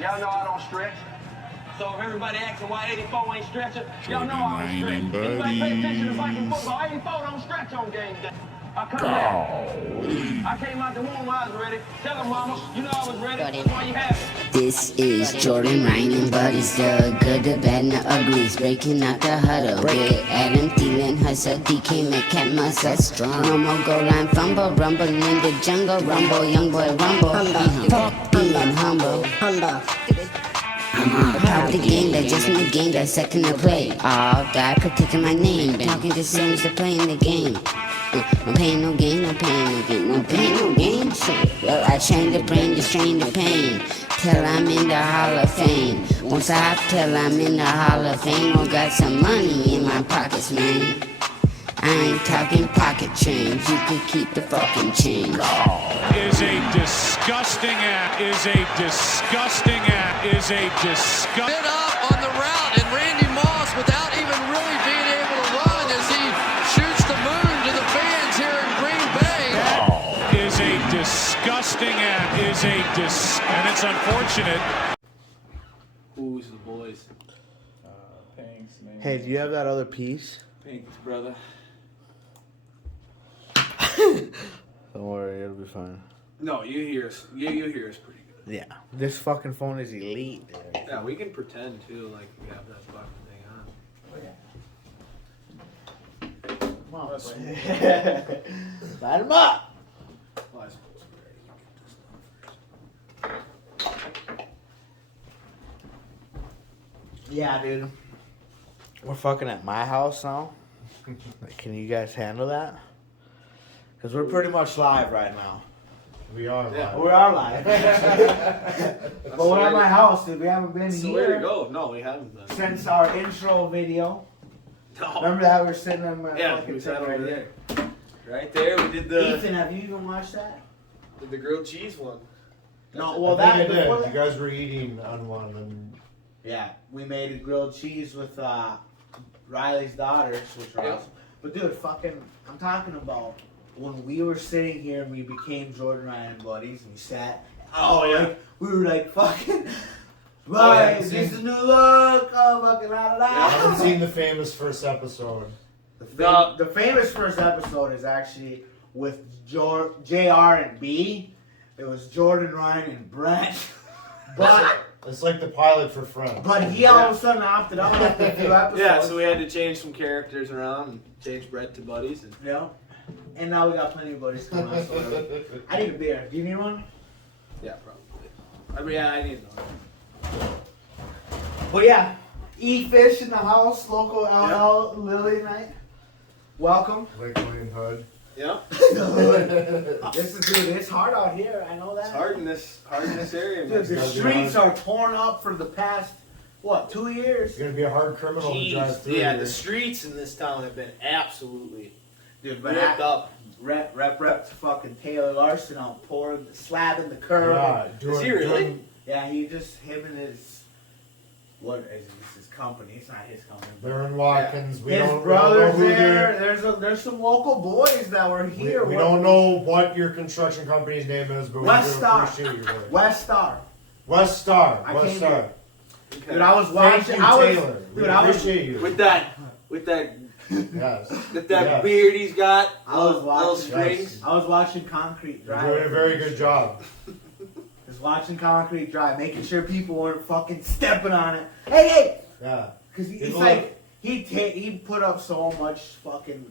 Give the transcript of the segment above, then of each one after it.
Y'all know I don't stretch. So if everybody asking why 84 ain't stretching, y'all know I don't stretch. Anybody pay attention to Viking football, 84 don't stretch on game day. I came out the womb, I was ready. Tell them, mama, you know I was ready. That's why you have it. This is Jordan, Ryan, and Buddies, the good, the bad, and the uglies, breaking out the huddle. With Adam, Thielen, Hustle, DK, Metcalf, Muscle, strong. No more goal line fumble, rumble in the jungle, rumble, young boy, rumble. Fuck being humble. I'm on top of the game, that's just in the game, that's second to play. All die protecting my name, talking to sons to play in the game. No pain, no gain, no pain, no gain, no pain, no gain. Well, I train the brain, just train the pain. Till I'm in the Hall of Fame. Won't stop till I'm in the Hall of Fame. Oh, got some money in my pockets, man. I ain't talking pocket change. You could keep the fucking change. Is a disgusting act. Is a disgusting act. Is a disgusting. Bit up on the route, and Randy Moss, without even really being able to run, as he shoots the moon to the fans here in Green Bay. Is a disgusting act. Is a and it's unfortunate. Who's the boys? Thanks, man. Hey, do you have that other piece? Thanks, brother. Don't worry, it'll be fine. No, you hear us. You hear us pretty good. Yeah. This fucking phone is elite, dude. Yeah, we can pretend too, like we have that fucking thing on. Come on, light him up. Well, I suppose we're ready to get this done first. Yeah, dude. We're fucking at my house now. Can you guys handle that? Because we're pretty much live right now. We are live. We are live. But we're at my house, dude. We haven't been So here. where to go? No, we haven't been. Since our intro video. No. Remember that we were sitting on my Yeah, fucking we sat thing over right there. Right there, we did the Ethan, have you even watched that? grilled cheese one. No, well I think that I did. before You that. guys were eating on one, and Yeah, we made a grilled cheese with Riley's daughters, which are Yep. awesome. But dude, fucking, I'm talking about when we were sitting here and we became Jordan Ryan buddies and we sat. Oh yeah, we were like fucking. Right, this is a new look. Oh fucking la la I haven't la. seen the famous first episode. The famous first episode is actually with JR&B. It was Jordan Ryan and Brent, but. It's like the pilot for Friends. But he all of a sudden opted out after a few episodes. Yeah, so we had to change some characters around and change Brett to buddies. And Yeah. And now we got plenty of buddies coming on. So I need a beer. Do you need one? yeah, probably. I mean, yeah, I need another. But yeah, E-Fish in the house, local LL Lily night. Welcome. Like William Hood. Yeah, This is dude, it's hard out here. I know that. it's hard in this area. Dude, the man. streets are torn up for the past 2 years? You're gonna be a hard criminal to drive Jeez, through. yeah, here. the streets in this town have been absolutely Dude, ripped up. Rep fucking Taylor Larson out pouring, slabbing the curb. Yeah, Is he really? Yeah, he just him and his his company. It's not his company. But They're in Watkins. We his don't know brothers who there. they're. There's some local boys that were here. We don't know what your construction company's name is, but West we do Star. appreciate your work. West Star. West Star. I West came Star. here. Dude, I was watching. Thank you, I was, Taylor. We dude, I was. appreciate you. With that Yes. that beard he's got, I was little watching. strings. I was watching Concrete You're Drive. doing a very good job. Just watching Concrete Drive, making sure people weren't fucking stepping on it. Hey! Yeah. Because he's People like, he put up so much fucking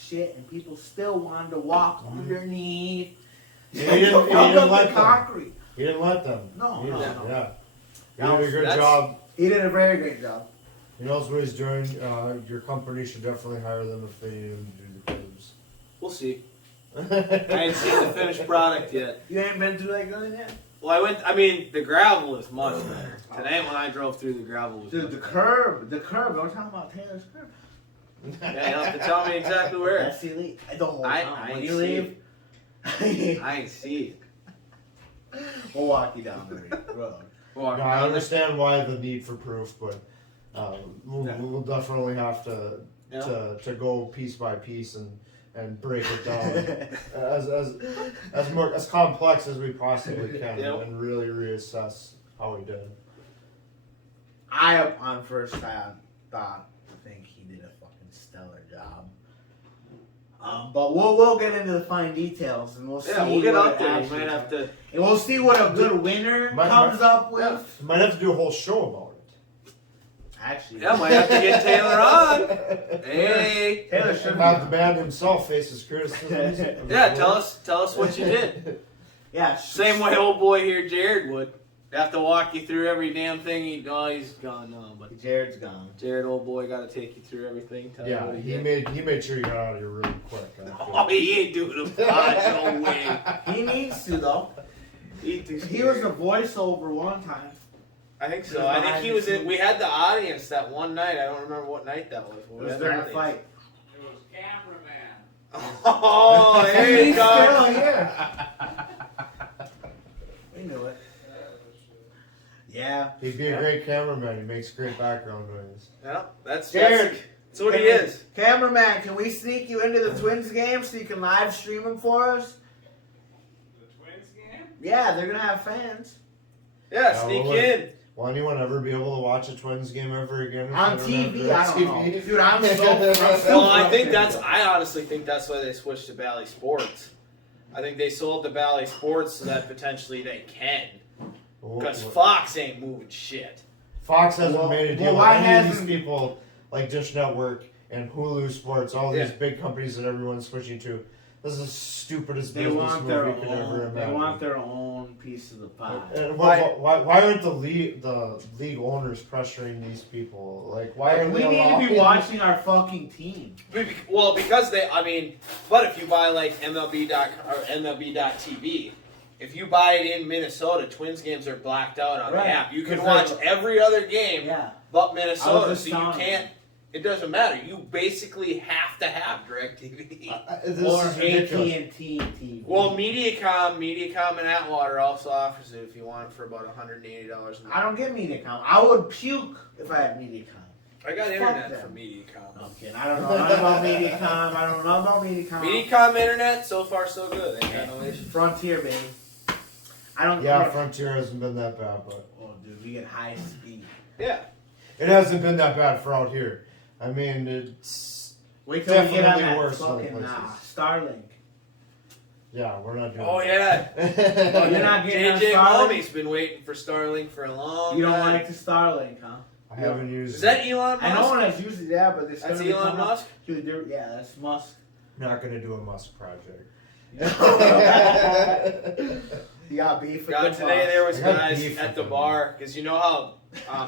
shit, and people still wanted to walk underneath. He didn't let them. Concrete. He didn't let them. No. Yeah. He did a good That's- job. He did a very great job. He knows what he's doing. Your company should definitely hire them if they need him to do the curbs. We'll see. I ain't seen the finished product yet. You ain't been through that gun yet? Well, the gravel is much better. Today when I drove through, the gravel was Dude, much the better. curb. I'm talking about Taylor's curb. Yeah, you'll have to tell me exactly where. That's elite. The whole I time. When ain't you see leave, I ain't see it. we'll walk you down the road. Well, No, I understand why the need for proof, but we'll definitely have to go piece by piece and break it down as complex as we possibly can Yep. and really reassess how he did. I, on first time, think he did a fucking stellar job. But we'll get into the fine details, and we'll see. Yeah, we'll get what up there. We actually- might have to. And we'll see what a good winner comes up with. Might have to do a whole show about it. Actually, Yeah, might have to get Taylor on. Hey. Taylor should Have the man himself faces criticism. Yeah, tell us what you did. Yeah, Same way old boy here, Jared would. Have to walk you through every damn thing. He's gone now, but Jared's gone. Jared, old boy, got to take you through everything. Tell you Yeah, what he made sure you got out of here really quick. Oh, he ain't doing a pod, no way. He needs to though. He was a voiceover one time. I think so. I think he was in. We had the audience that one night. I don't remember what night that was. It was during a fight. It was cameraman. Oh, there you He's go. still here. We knew it. Yeah. He'd be a great cameraman. He makes great background noise. Yeah, that's Jared, that's what he is. Cameraman, can we sneak you into the Twins game so you can live stream them for us? The Twins game? Yeah, they're gonna have fans Yeah, sneak in. Will anyone ever be able to watch a Twins game ever again? if on they don't have TV. direct I don't know, TV? dude. I'm so. Well, I think that's. I honestly think that's why they switched to Bally Sports. I think they sold to Bally Sports so that potentially they can. Because Fox ain't moving shit. Fox hasn't made a deal why with any of hasn't- these people like Dish Network and Hulu Sports, all these Yeah. big companies that everyone's switching to. This is the stupidest They business want move their you could ever own. They imagine. want their own piece of the pie. And why aren't the league owners pressuring these people? Like, why are We they need to be allowing- watching our fucking team. Well, because they. I mean, but if you buy like MLB.com or MLB.TV. If you buy it in Minnesota, Twins games are blacked out on Right. the app. You can 'Cause watch they're- every other game Yeah. but I Minnesota, was so just you telling can't. It doesn't matter. You basically have to have DirecTV. This Or is ridiculous. AT&T TV. Well, Mediacom and Atwater also offers it if you want it for about $180 a month. I don't get Mediacom. I would puke if I had Mediacom. I got Fuck internet them. from Mediacom. No, I'm kidding. I don't know nothing about Mediacom. I don't know about Mediacom. Mediacom internet, so far so good. They got no issues. Frontier, baby. I don't. Yeah, Frontier hasn't been that bad, but Oh, dude, we get high speed. Yeah. it hasn't been that bad for out here. I mean, it's Wait till we get on Definitely that worse than fucking places. Starlink. yeah, we're not doing. Oh yeah. Oh, you're not getting on JJ Starlink? Mommy's been waiting for Starlink for a long You don't time. like the Starlink, huh? I haven't used. Is that Elon Musk? I know when it's usually that, but it's That's gonna be Elon coming up. Musk? Dude, yeah, that's Musk. Not gonna do a Musk project. You got beef with God, the today boss. there was I got guys beef at with the them. bar because you know how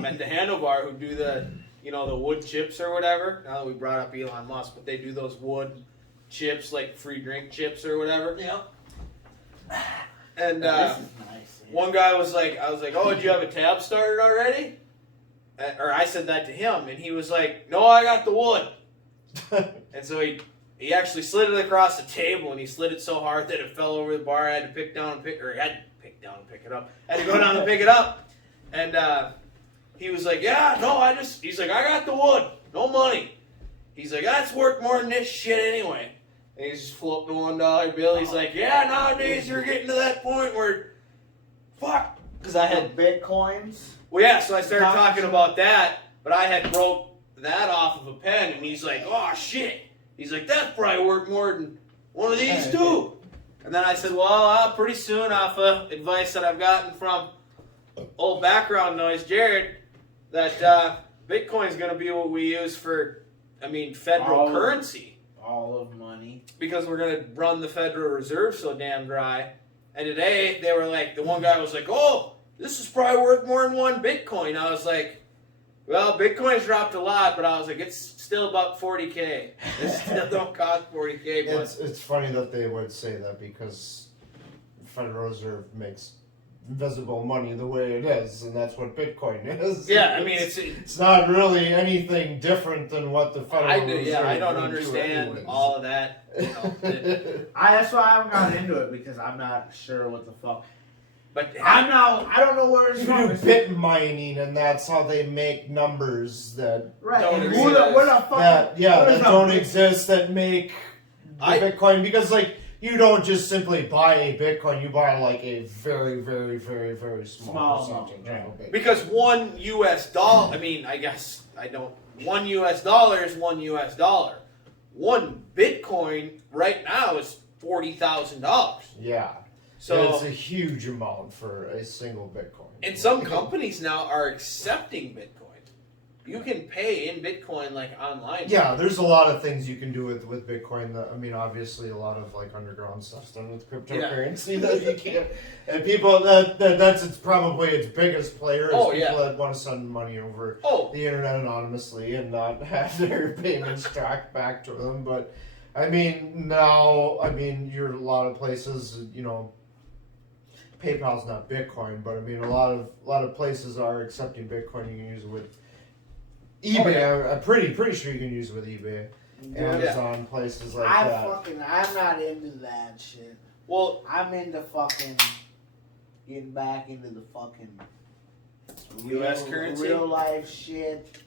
at the handlebar who do the the wood chips or whatever. Now that we brought up Elon Musk, but they do those wood chips like free drink chips or whatever. Yeah. And This is nice. Yeah. one guy was like, I was like, oh, did you have a tab started already? Or I said that to him, and he was like, no, I got the wood. And so he actually slid it across the table, and he slid it so hard that it fell over the bar. I had to pick down and pick, or he had to pick down and pick it up. I had to go down and pick it up. And he was like, yeah, no, he's like, I got the wood, no money. He's like, that's worth more than this shit anyway. And he's just floating a $1 bill. He's like, yeah, nowadays you're getting to that point where, fuck. Because I had, Bitcoins. well, yeah, so I started talking about that, but I had broke that off of a pen, and he's like, oh, shit. He's like, that's probably worth more than one of these too. And then I said, well, pretty soon off of advice that I've gotten from old background noise, Jared, that Bitcoin's going to be what we use for, federal currency. All of money. Because we're going to run the Federal Reserve so damn dry. And today, they were like, the one guy was like, oh, this is probably worth more than one Bitcoin. I was like, well, Bitcoin's dropped a lot, but I was like, it's still about 40K. It still don't cost 40K. But It's funny that they would say that because the Federal Reserve makes invisible money the way it is, and that's what Bitcoin is. yeah, it's not really anything different than what the Federal Reserve I don't would do understand anyways. all of that. That's why I haven't gotten into it because I'm not sure what the fuck. But I don't know where it's You from. do bit mining, and that's how they make numbers that Right. Don't And exist. what the fuck? that what is don't exist, that make the I- Bitcoin, because like you don't just simply buy a Bitcoin. You buy like a very, very, very, very small percentage of a Bitcoin. Because $1 US, $1 US is $1 US. One Bitcoin right now is $40,000. Yeah. So it's a huge amount for a single Bitcoin. And some companies now are accepting Bitcoin. You can pay in Bitcoin like online. Yeah, there's a lot of things you can do with Bitcoin. Obviously a lot of like underground stuff's done with cryptocurrency that you can't. And people that's probably its biggest player is people that want to send money over the internet anonymously and not have their payments tracked back to them. But now you're a lot of places, PayPal's not Bitcoin, but a lot of places are accepting Bitcoin. You can use it with eBay. I'm pretty sure you can use it with eBay, Amazon, places like that. I'm not into that shit. Well, I'm into fucking getting back into the fucking U.S. currency, real life shit.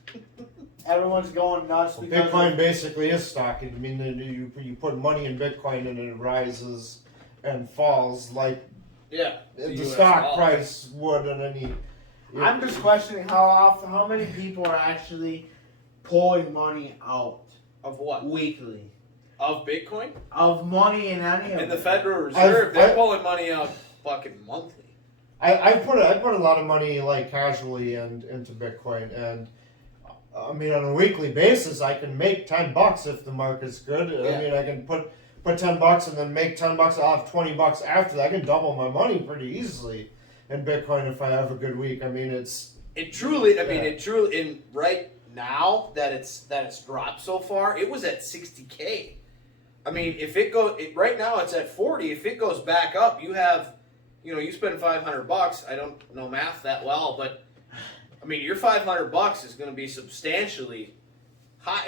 Everyone's going nuts because Bitcoin basically is stock. You put money in Bitcoin and it rises and falls like the stock price would in any. I'm just questioning how many people are actually pulling money out of what weekly of Bitcoin, of money in any of and it. the Federal Reserve. They're pulling money out fucking monthly. I put a lot of money like casually into Bitcoin, and on a weekly basis I can make $10 if the market's good. I can put $10 and then make $10. I'll have $20 after that. I can double my money pretty easily in Bitcoin if I have a good week. It truly, in right now that it's dropped so far, it was at 60K. If it goes right now, it's at 40. If it goes back up, you have, you spend $500. I don't know math that well, but your $500 is going to be substantially high.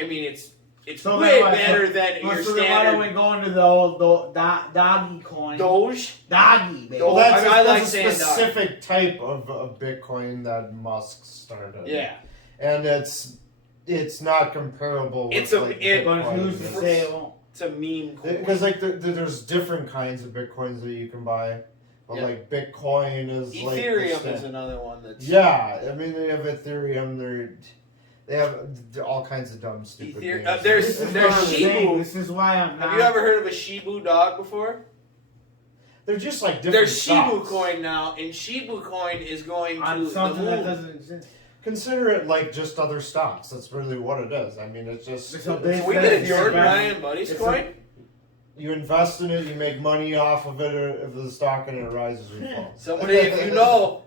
It's so way better than your so standard. Why don't we go into the old doggy coin? Doge? Doggy, baby. Well, that's like a specific type of Bitcoin that Musk started. Yeah. And it's not comparable with It's a meme coin. Because there's different kinds of Bitcoins that you can buy. But like Bitcoin is Ethereum is another one that's... Yeah. They have Ethereum. They have all kinds of dumb, stupid things. There's Shibu. This is why I'm not... Have you ever heard of a Shibu dog before? They're just like different There's stocks. Shibu coin now, and Shibu coin is going to something the moon. that doesn't exist. Consider it like just other stocks. That's really what it is. It's just... Can we get a Jordan Ryan Buddies coin? You invest in it, you make money off of it, of the stock, and it rises or falls. Somebody, if you know,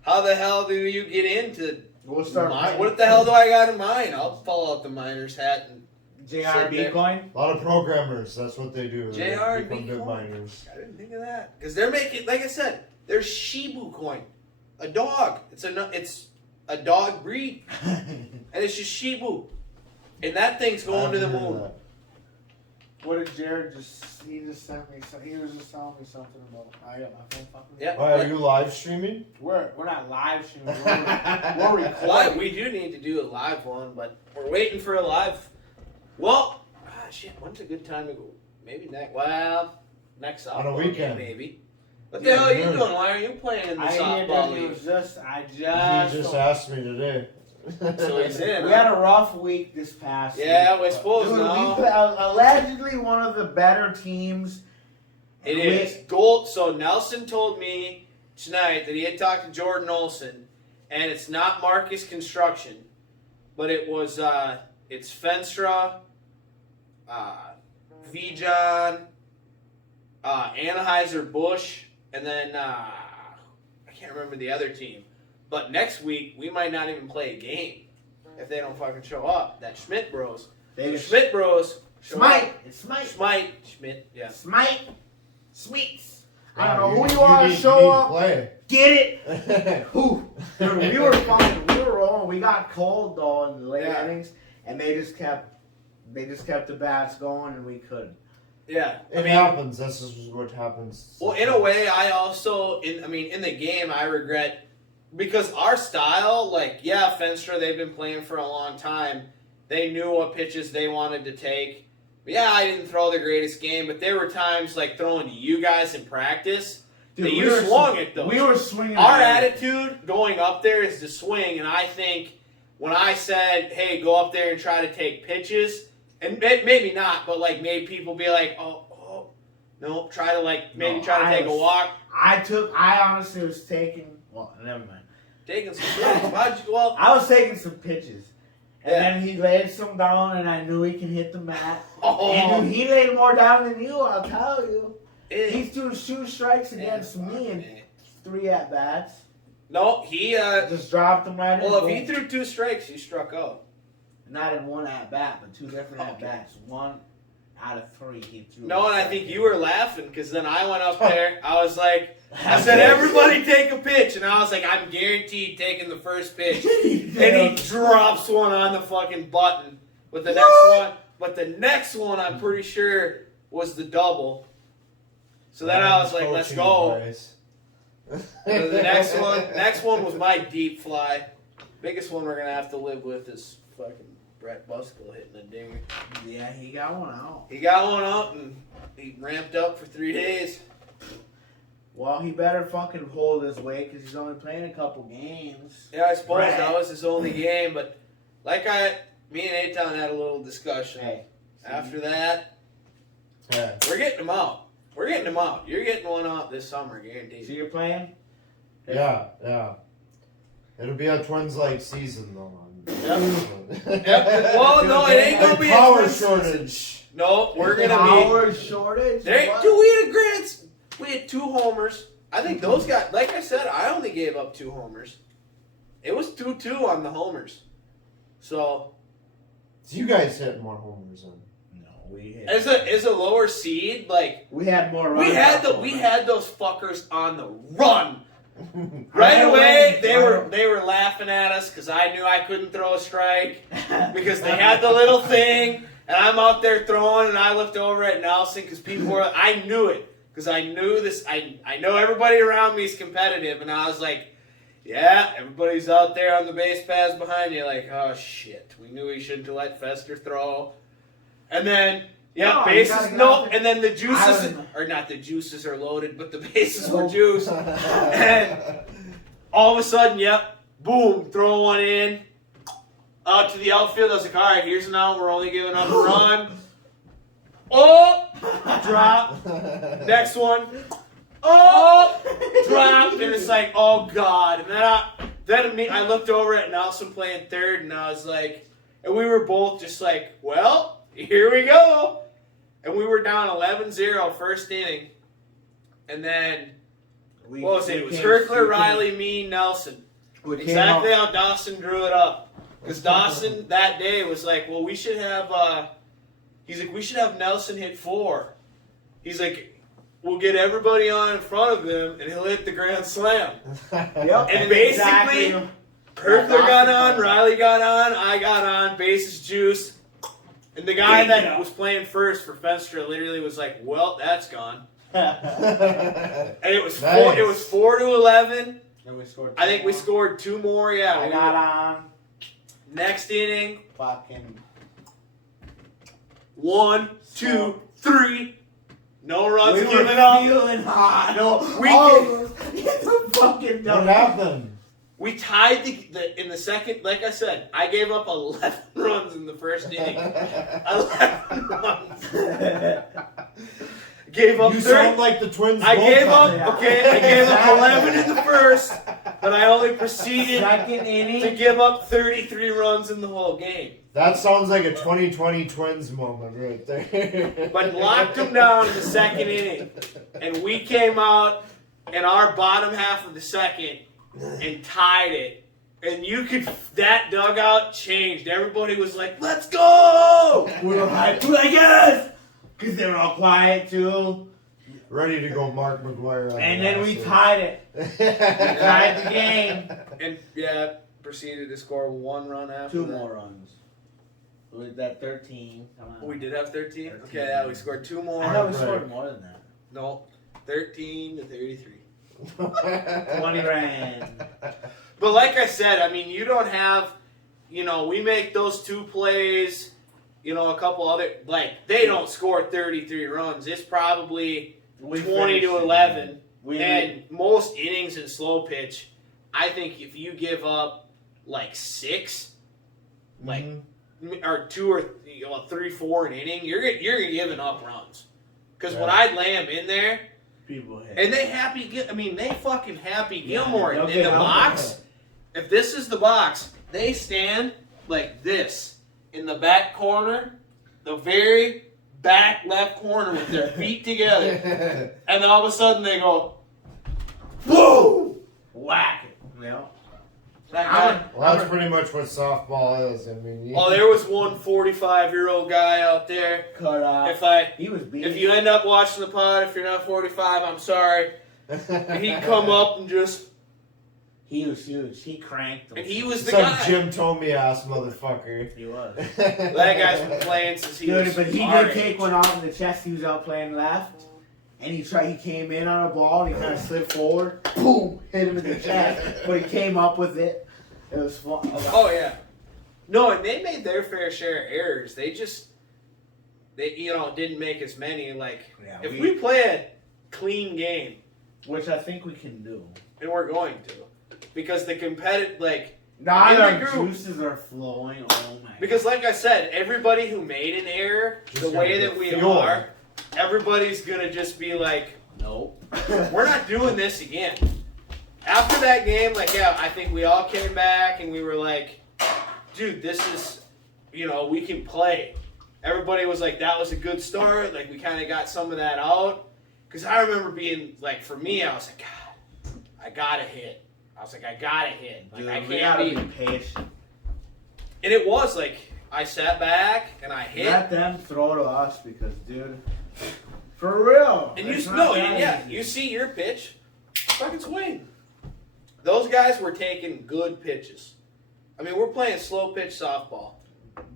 how the hell do you get into... We'll start. What the hell do I got in mine? I'll fall out the miner's hat and JR&B coin. A lot of programmers, that's what they do. JR&B coin. Miners. I didn't think of that because they're making, like I said, there's Shibu coin, a dog. It's a dog breed, and it's just Shibu, and that thing's going to the moon. What did Jared he just sent me? He was just telling me something about. I got my phone fucking. Yeah. Why are you live streaming? We're not live streaming. We're recording. We do need to do a live one, but we're waiting for a live. Well, when's a good time to go? Maybe next. Well, next softball on a weekend, maybe. What the hell are you doing? Why are you playing in the softball league? He just asked me today. So he's in. We had a rough week this past week. Yeah, we're supposed to. Allegedly one of the better teams. It is. Gold. So Nelson told me tonight that he had talked to Jordan Olson, and it's not Marcus Construction, but it was it's Fenstra, Vijon, Anheuser Busch, and then I can't remember the other team. But next week, we might not even play a game if they don't fucking show up. That Schmidt Bros. Schmidt Bros. Smite. It's Smite. Schmidt. Yeah. Smite. Sweets. I don't know who you are to show up. Play. Get it. Who? Dude, we were rolling. We got cold though in the late innings, and they just kept the bats going, and we couldn't. Yeah, it happens. This is what happens. Well, in a way, I also in the game, I regret. Because our style, Fenstra, they've been playing for a long time. They knew what pitches they wanted to take. Yeah, I didn't throw the greatest game, but there were times like throwing to you guys in practice Dude, that you swung at those. We were swinging. Our attitude going up there is to swing, and I think when I said, hey, go up there and try to take pitches, and maybe not, but like made people be like, oh, no, try to like maybe try to take a walk. I honestly was taking. Well, never mind. Taking some pitches. I was taking some pitches. And then he laid some down, and I knew he can hit the mat. And he laid more down than you, I'll tell you. He threw 2 strikes against me and 3 at-bats. No, he just dropped them right in. Well, if he threw 2 strikes, he struck out. Not in 1 at-bat, but 2 different at-bats. 1 out of 3 he threw. No, and I think you were laughing because then I went up there. I was like, I said, everybody take a pitch. And I was like, I'm guaranteed taking the first pitch. And he drops one on the fucking button with the next one. But the next one, I'm pretty sure, was the double. So then I was like, let's go. So the next one was my deep fly. Biggest one we're going to have to live with is fucking Brett Buskill hitting a dinger. Yeah, he got one out. He got one out and he ramped up for 3 days. Well, he better fucking hold his weight because he's only playing a couple games. Yeah, I suppose that was his only game, but me and Aton had a little discussion. Hey, after that, we're getting him out. We're getting him out. You're getting one out this summer, guaranteed. So you're playing? Yeah. It'll be a Twins-like season, though. Yep. Well, no, it ain't gonna be a power shortage. No, we're gonna power shortage. Dude, we had 2 homers. I think those guys, like I said, I only gave up 2 homers. It was 2-2 on the homers. So you guys hit more homers than. No, we hit. As a lower seed, like we had more. We had those fuckers on the run. Right away, they were laughing at us because I knew I couldn't throw a strike because they had the little thing, and I'm out there throwing, and I looked over at Nelson because people were. I knew it because I knew this. I know everybody around me is competitive, and I was like, yeah, everybody's out there on the base paths behind you. Like, oh shit, we knew we shouldn't have let Fester throw, and then. Yeah, bases, no, and then the juices, or not the juices are loaded, but the bases were juiced. And all of a sudden, boom, throw one in, out to the outfield. I was like, all right, here's an out, we're only giving up a run. Oh, drop. Next one. Oh, drop. And it's like, oh, God. And then I looked over at Nelson playing third, and I was like, and we were both just like, well, here we go. And we were down 11-0 first inning. And then, what was it? It was Herkler, Riley, me, Nelson. Exactly how Dawson drew it up. Because Dawson that day was like, well, we should have, we should have Nelson hit 4. He's like, we'll get everybody on in front of him, and he'll hit the grand slam. Yep. And basically, Herkler got on, Riley got on, I got on, bases juice. And the guy that was playing first for Fenstra literally was like, well, that's gone. And it was nice. It was 4-11. And we scored. I think we scored 2 more. Yeah, I got on. Next inning. Fucking 1, 2, 3. No runs given up. Feeling hot. No, fucking what happened? We tied in the second. Like I said, I gave up 11 runs in the first inning. 11 runs. Gave up. You sound like the Twins. I gave up 11 in the first, but I only proceeded to give up 33 runs in the whole game. That sounds like a 2020 Twins moment right there. But locked them down in the second inning, and we came out in our bottom half of the second and tied it. And that dugout changed. Everybody was like, let's go! We were hyped like yes! Because they were all quiet too. Ready to go Mark McGuire. And then we tied it. We tied the game. And proceeded to score 1 run after 2 more runs. With that 13. Come on. We did have 13? Okay, we scored 2 more. I thought we scored more than that. No, 13 to 33. 20 grand. But like I said, I mean, you don't have, we make those 2 plays, a couple other, like, they don't score 33 runs. It's probably 20 to 11. And most innings in slow pitch, I think if you give up, like, 6, like, or 2 or 3, 4 an inning, you're giving up runs. Because when I lay them in there, people hit. And they fucking Happy Gilmore in the box. If this is the box, they stand like this in the back corner, the very back left corner with their feet together. And then all of a sudden they go, boom! Whack it. Yeah. Well, that's pretty much what softball is. I mean, there was one 45-year-old guy out there. Cut off. He was beat. If you end up watching the pod, if you're not 45, I'm sorry. He'd come up and just. He was huge. He cranked him. And he was the Some guy. Jim Tomey ass motherfucker. He was. That guy's been playing since he was. But he did take one out in the chest. He was out playing left. And he came in on a ball and he kind of slid forward. Boom! Hit him in the chest. But he came up with it. It was fun. Oh, yeah. No, and they made their fair share of errors. They didn't make as many. Like, if we play a clean game. Which I think we can do. And we're going to. Because the competitive, like. Our juices are flowing. Oh, my God. Because, like I said, everybody who made an error, the way that we are, everybody's going to just be like, nope. We're not doing this again. After that game, I think we all came back and we were like, dude, this is, we can play. Everybody was like, that was a good start. Like, we kind of got some of that out. Because I remember being, like, for me, I was like, God, I got to hit. I got to hit. Like, dude, I can't be patient. And it was, like, I sat back and I hit. Let them throw to us because, dude, for real. And you see your pitch, fucking swing. Those guys were taking good pitches. I mean, we're playing slow pitch softball.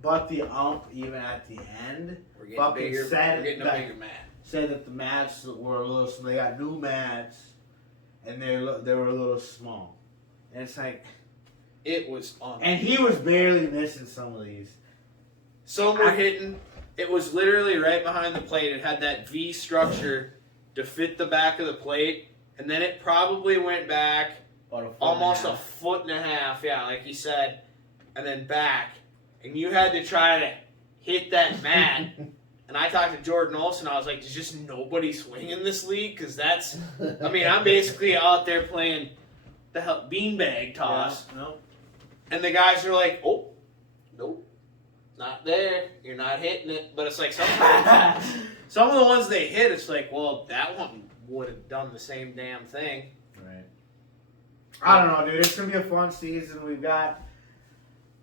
But the ump, even at the end, we're getting bigger. Said we're getting a bigger mat. Said that the mats were a little. They got new mats, and they were a little small. And it's like, it was on. And he was barely missing some of these. Some were hitting. It was literally right behind the plate. It had that V structure to fit the back of the plate, and then it probably went back almost a foot and a half. Yeah, like he said, and then back. And you had to try to hit that mat. And I talked to Jordan Olson. I was like, there's just nobody swinging in this league? Because that's, I mean, I'm basically out there playing the hell beanbag toss. Yeah, no. And the guys are like, oh, nope, not there. You're not hitting it. But it's like some of the ones they hit, it's like, well, that one would have done the same damn thing. Right. I don't know, dude. It's going to be a fun season. We've got,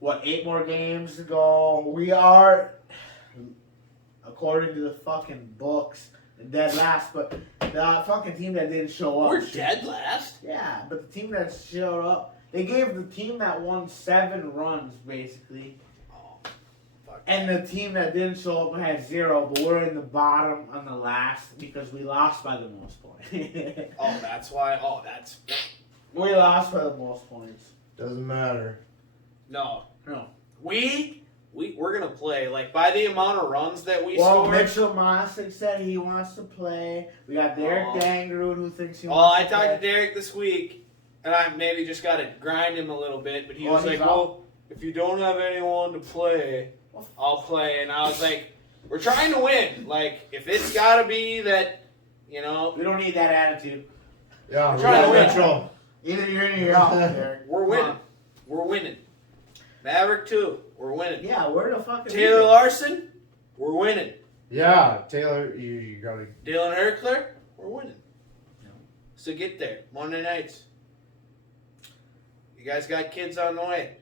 8 more games to go. We are, according to the fucking books, dead last. But the fucking team that didn't show up. We're dead last? Yeah, but the team that showed up, they gave the team that won 7 runs, basically. Oh, fuck. And the team that didn't show up had 0, but we're in the bottom on the last because we lost by the most points. Oh, that's why? Oh, that's... We lost by the most points. Doesn't matter. No. We We're going to play. Like, by the amount of runs that we Well, scored... Mitchell Mosick said he wants to play. We got Derek Dangerud who thinks he Oh, wants I to play. talked to Derek this week, and I maybe just got to grind him a little bit, but he was he's like, out. well, if you don't have anyone to play, I'll play. And I was like, we're trying to win. Like, if it's got to be that, We don't need that attitude. Yeah, we're trying to win. Mitchell. Either you're in or you're out, Derek. We're winning. We're winning. Maverick, too. We're winning. Yeah, we're the fucking Taylor leader. Larson, we're winning. Yeah, Taylor, you gotta... Dylan Herkler, we're winning. So get there. Monday nights. You guys got kids on the way.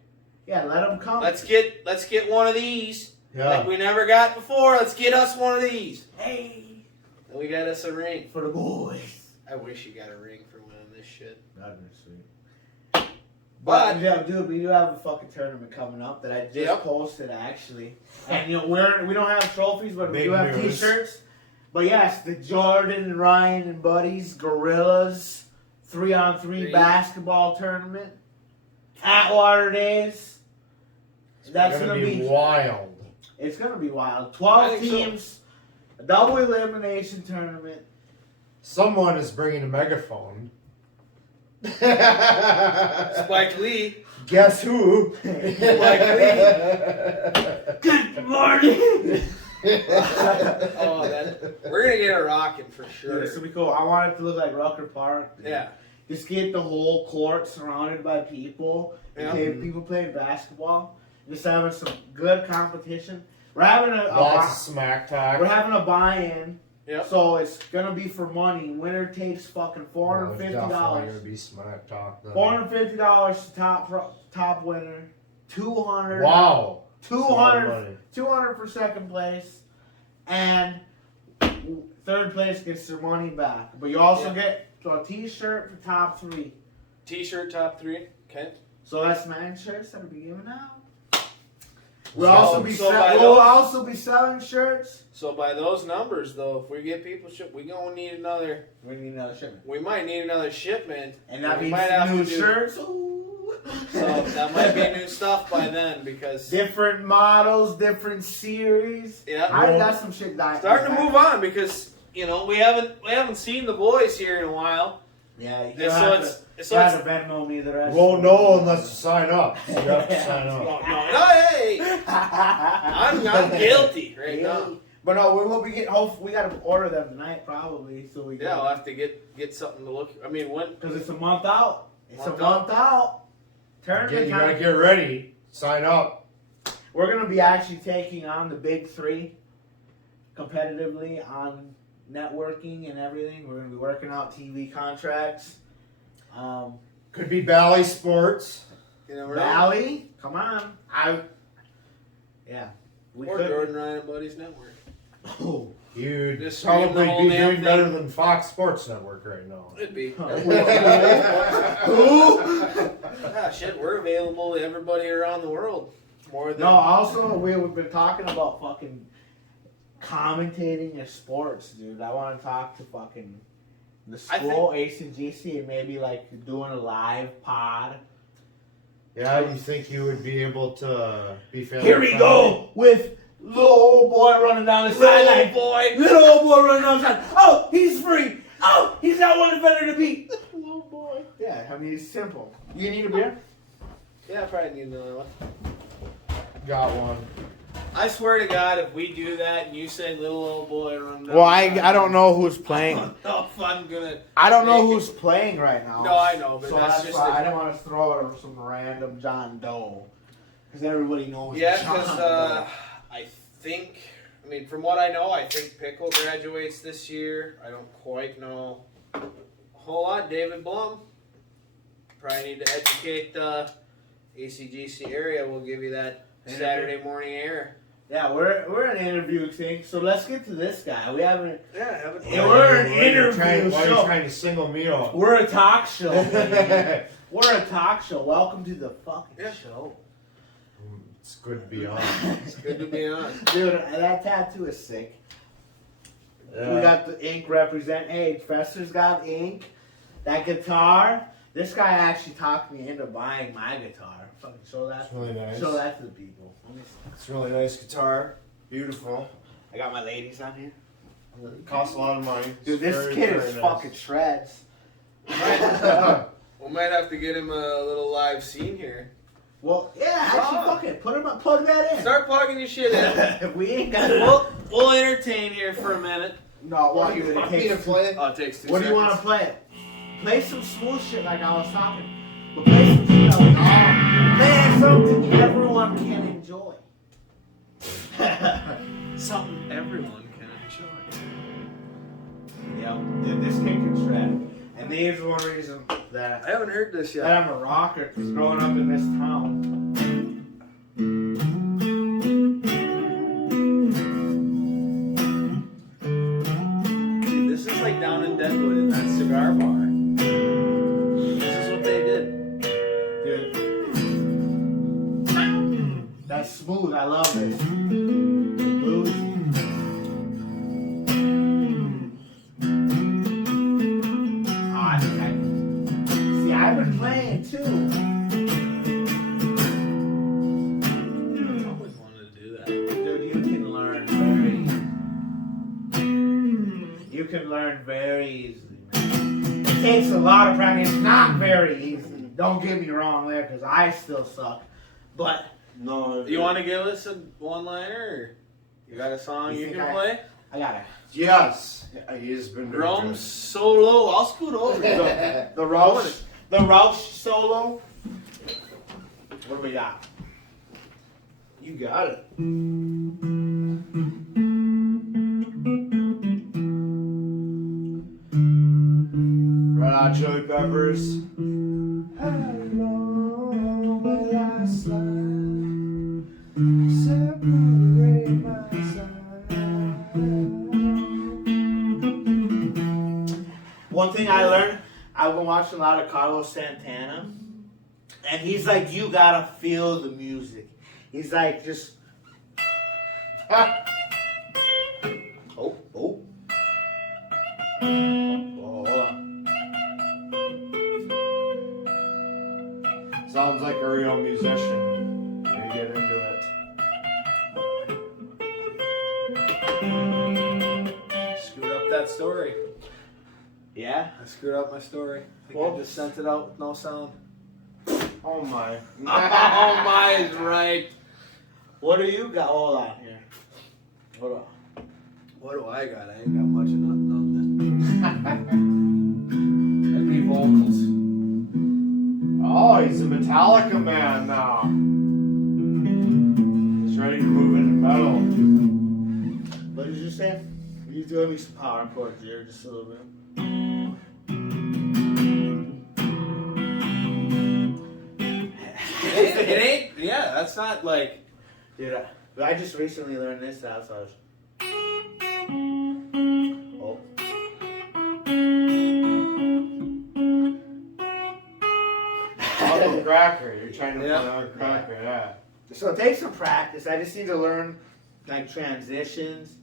Yeah, let them come. Let's get one of these. Yeah. Like we never got before. Let's get us one of these. Hey. And we got us a ring. For the boys. I wish you got a ring for winning this shit. That'd be sweet. But dude, we do have a fucking tournament coming up that I just posted actually, and we don't have trophies, but we do have T-shirts. But yes, the Jordan and Ryan and buddies Gorillas 3-on-3 basketball tournament, Atwater Days. That's gonna be wild. It's gonna be wild. I 12 think teams, a double elimination tournament. Someone is bringing a megaphone. Spike Lee. Guess who? Spike Lee. Good morning. We're gonna get it rocking for Dude, sure. this will be cool. I want it to look like Rucker Park. Dude. Yeah. Just get the whole court surrounded by people. Yeah. Okay, people playing basketball. Just having some good competition. We're having Lots of smack talk. we're having a buy-in. Yep. So it's gonna be for money. Winner takes fucking Definitely gonna $450. be smack talk. Then. $450 to top winner. 200. Wow. 200 for second place, and third place gets their money back. But you also get a T-shirt for top 3. T-shirt top 3. Okay. So that's 9 shirts that'll be given out. We'll We'll also be selling shirts. So by those numbers, though, if we get people we gonna need another. We need another shipment, We might need another shipment, and that we means might have new to do- shirts. Ooh. So that might be new stuff by then because Different models, different series. Yeah. I got some shit that starting to move on because we haven't seen the boys here in a while. Yeah, you And have to Venmo me the rest. Won't know unless you sign up. You have to sign No, up. hey, I'm guilty right now. But no, we will be getting. We got to order them tonight probably, so we. Yeah, I'll have to get something to look. I mean, when? Because it's a month out. It's Month a month out. Tournament You gotta time. get ready. Sign up. We're gonna be actually taking on the big 3 competitively on networking and everything. We're gonna be working out TV contracts. Could be Bally Sports. You never know. Valley, come on. We Or could. Jordan Ryan and Buddies Network. Oh, You'd Just stream the probably whole be damn doing thing. better than Fox Sports Network right now. It'd be. who? Ah, shit, we're available to everybody around the world. More than No, also we've been talking about fucking commentating in sports, dude. I want to talk to fucking the school, Ace and GC, and maybe like doing a live pod. Yeah, you think you would be able to be family Here we go with little old boy running down the sideline. Little old boy running down the sideline. Oh, he's free. Oh, he's not one defender to beat. Little old boy. Yeah, I mean, it's simple. You need a beer? Yeah, I probably need another one. Got one. I swear to God, if we do that and you say little old boy run down Well, the I sideline, don't know who's playing. I don't know if I'm gonna. I don't know make it. who's playing right now. No, I know, but so that's just why a- I didn't want to throw it some random John Doe because everybody knows. Yeah, John because Doe. I think, I mean, from what I know, I think Pickle graduates this year. I don't quite know a whole lot. David Blum. Probably need to educate the ACGC area. We'll give you that Saturday morning air. Yeah, we're an interview thing, so let's get to this guy. We haven't. Yeah, haven't. Yeah, we're an interview Why are you show. trying to single me out? We're a talk show. Man. We're a talk show. Welcome to the fucking show, It's good to be on. It's good to be on. dude. That tattoo is sick. Yeah. We got the ink represent. Hey, Fester's got ink. That guitar. This guy actually talked me into buying my guitar. Fucking show that. It's really nice. Show that to the people. Let me see. It's a really nice guitar. Beautiful. I got my ladies on here. It costs a lot of money. Dude, It's this very, kid very is nice. fucking shreds. We might have to get him a little live scene here. Well, yeah, actually, Oh. fuck it. Put him up, plug that in. Start plugging your shit in. We ain't got. We'll entertain here for a minute. No, what you Want me to play it? Oh, it takes 2 What do you want to seconds. play? Play some smooth shit like I was talking. But play some shit like, man, something everyone can enjoy. Something everyone can enjoy. Yeah, dude, this kid can shred. And there's one reason I that haven't heard this yet. I'm a rocker, because growing up in this town. Dude, this is like down in Deadwood in that cigar bar. This is what they did. Dude. That's smooth. I love this. Bluesy. Oh, I think see, I've been playing too. I always wanted to do that. Dude, you can learn very easily. It takes a lot of practice. It's not very easy. Don't get me wrong there, because I still suck. But No. You want to give us a one-liner? Or you got a song you can play? I got it. Yes. He's been doing Drum good. solo. I'll scoot over. The Roush solo. What do we got? You got it. Red Hot Chili Peppers. Hello, my last life. Separate my side. One thing I learned, I've been watching a lot of Carlos Santana, and he's like, you gotta feel the music. He's like, just. Oh. Oh, hold on. Sounds like a real musician. You get into it. Screwed up that story. Yeah? I screwed up my story. I think I just sent it out with no sound. Oh my. Oh, my is right. What do you got? Hold on here. Hold on. What do I got? I ain't got much of nothing on this. That'd be vocals. Oh, he's a Metallica man now. He's ready to move into metal. What did you say? You doing me some power chords here, just a little bit. It ain't. Yeah, that's not like. Dude, I just recently learned this. That's what I was. Oh. Uncle Cracker. You're trying to Yeah. play Uncle Cracker, yeah. So it takes some practice. I just need to learn like transitions.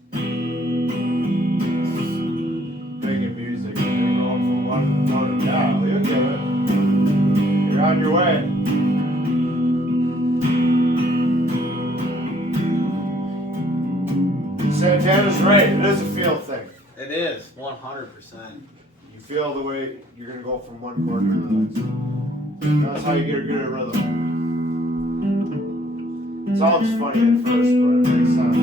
Making music. You're going from one note to yeah, you'll get it. You're on your way. Santana's right. It is a feel thing. It is 100%. You feel the way you're gonna go from one chord to the next. That's how you get good at rhythm. It sounds funny at first, but it makes sense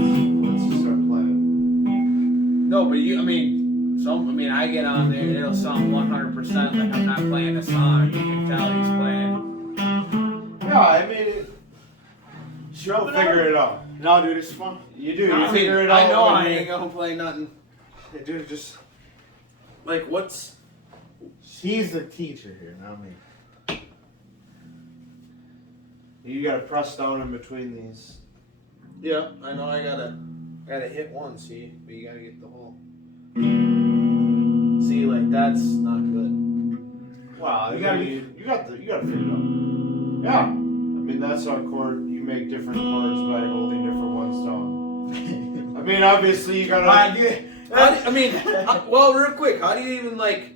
once you start playing. No, but I get on there and it'll sound 100% like I'm not playing a song. You can tell he's playing. Yeah, I mean, you'll figure it out. No, dude, it's fun. You do. You I mean, figure it out. I know when I you- ain't gonna play nothing. Dude, just Like, what's. He's the teacher here, not me. you gotta press down in between these. Yeah, I know I gotta hit one, see? But you gotta get the whole. See, like, that's not good. Wow, you gotta figure it out. Yeah, I mean that's how chord you make different chords by holding different ones down. I mean, obviously you gotta. Well, real quick, how do you even like?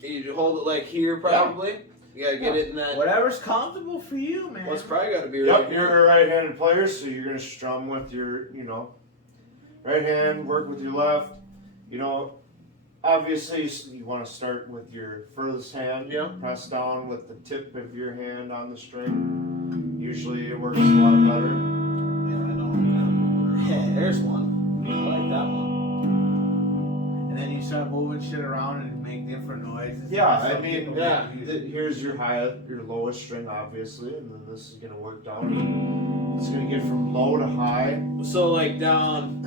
You hold it like here, probably. You gotta get it in that. Whatever's comfortable for you, man. Well, it's probably gotta be right Yep, here. you're a right-handed player, so you're gonna strum with your, right hand. Work with your left. Obviously you want to start with your furthest hand. Yeah. Press down with the tip of your hand on the string. Usually it works a lot better. Yeah, I know. Yeah, there's one. I like that one. And then you start moving shit around and make different noises. Yeah, Some I mean, people yeah. make music. Here's your your lowest string, obviously, and then this is gonna work down. It's gonna get from low to high. So like down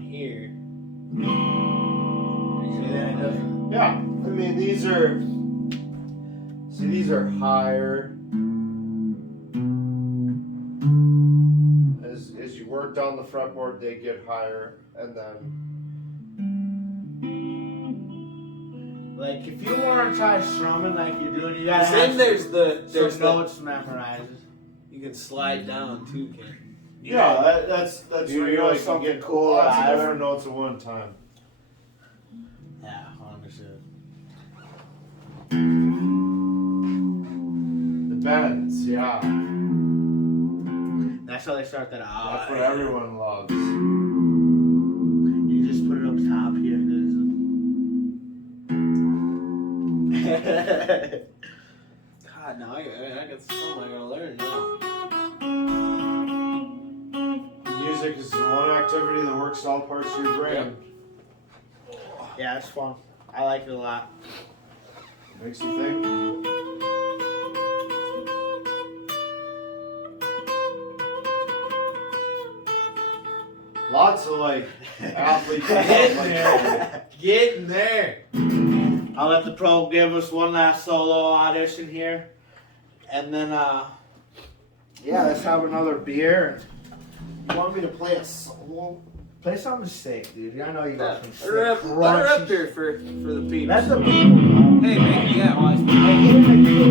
here. See, then it doesn't. Yeah, I mean these are higher. As you work down the fretboard, they get higher, and then Like, if you want to try strumming like you're doing, you gotta Then have there's the notes memorized. you can slide down too, Ken. yeah, that's You where know you can something get cool, lots of I- different notes at one time. Yeah, understood. The bends, yeah, That's how they start that out. that's what everyone loves. You just put it up top here. God, now I got something I gotta learn now. Music is one activity that works all parts of your brain. Yeah, it's fun. I like it a lot. Makes you think. Lots of like athletes. Getting there. I'll let the pro give us one last solo audition here. And then, yeah, let's have another beer. You want me to play a solo? Play something sick, dude. I know you got some sick. Let her up here for the people. That's the people, bro. Hey, man, yeah, well,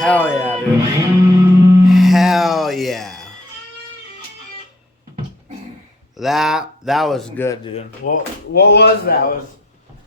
Hell yeah, dude. Hell yeah. That was good, dude. What was that?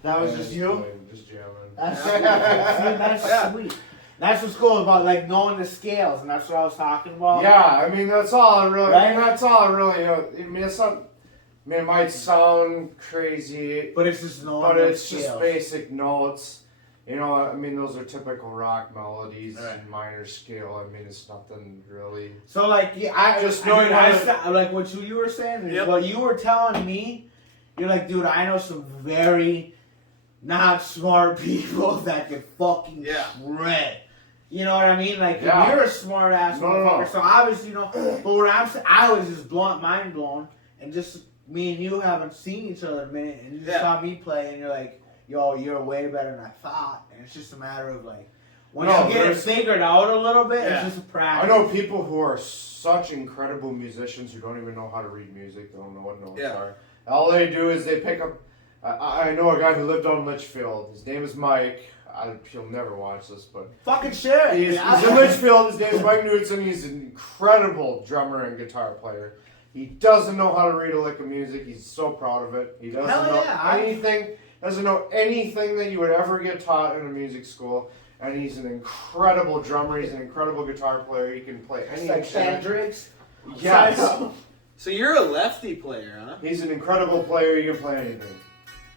That was just you? Just jamming. That's sweet. See, that's sweet. That's what's cool about like knowing the scales, and that's what I was talking about. Yeah, I mean that's all I really. Right? I mean, that's all I really. I mean, it's not. I mean, it might sound crazy, But it's just knowing but the it's scales. just basic notes. You know, I mean, those are typical rock melodies Right. in minor scale. I mean, it's nothing really. So like, yeah, I Just just knowing how to- like what you were saying. Yep. What you were telling me, you're like, dude, I know some very not smart people that can fucking shred. You know what I mean? Like, Yeah. you're a smart ass No, motherfucker. no. So obviously, you know. But what I'm saying, I was just mind blown, and just me and you haven't seen each other in a minute, and you just saw me play, and you're like, yo, you're way better than I thought. And it's just a matter of like, once No, you get it there's- figured out a little bit, Yeah. it's just a practice. I know people who are such incredible musicians who don't even know how to read music. They don't know what notes are. All they do is they pick up. I know a guy who lived on Litchfield. His name is Mike. He'll never watch this, but Fucking share it. he's in Litchfield. His name is Mike Knudsen. He's an incredible drummer and guitar player. He doesn't know how to read a lick of music. He's so proud of it. He doesn't Hell know yeah, anything. Doesn't know anything that you would ever get taught in a music school. And he's an incredible drummer. He's an incredible guitar player. He can play any It's like instrument. Hendrix. Yes. So you're a lefty player, huh? He's an incredible player. He can play anything.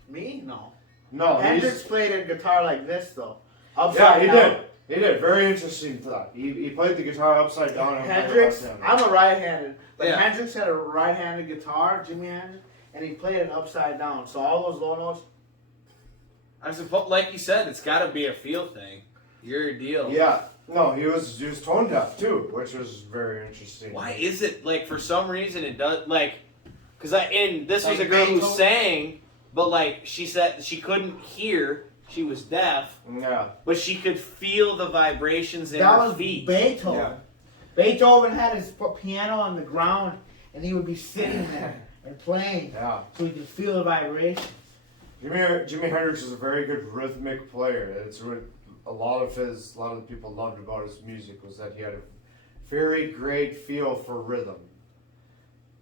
Me? No. No, Hendrix played a guitar like this, though. Yeah, Upside he down. did. He did. Very interesting for that. He played the guitar upside down. and Hendrix, left-handed. I'm a right-handed. But Yeah. Hendrix had a right-handed guitar, Jimi Hendrix, and he played it upside down. So all those low notes. I suppose, like you said, it's got to be a feel thing. Your deal. Yeah. No, he was tone deaf too, which was very interesting. Why is it like for some reason it does like? Because this was Like a girl who Beethoven? sang, but like she said she couldn't hear. She was deaf, Yeah. but she could feel the vibrations in That her was feet. Beethoven. Yeah. Beethoven had his piano on the ground, and he would be sitting there and playing, Yeah. so he could feel the vibration. Jimi Hendrix is a very good rhythmic player. It's what a lot of the people loved about his music was that he had a very great feel for rhythm.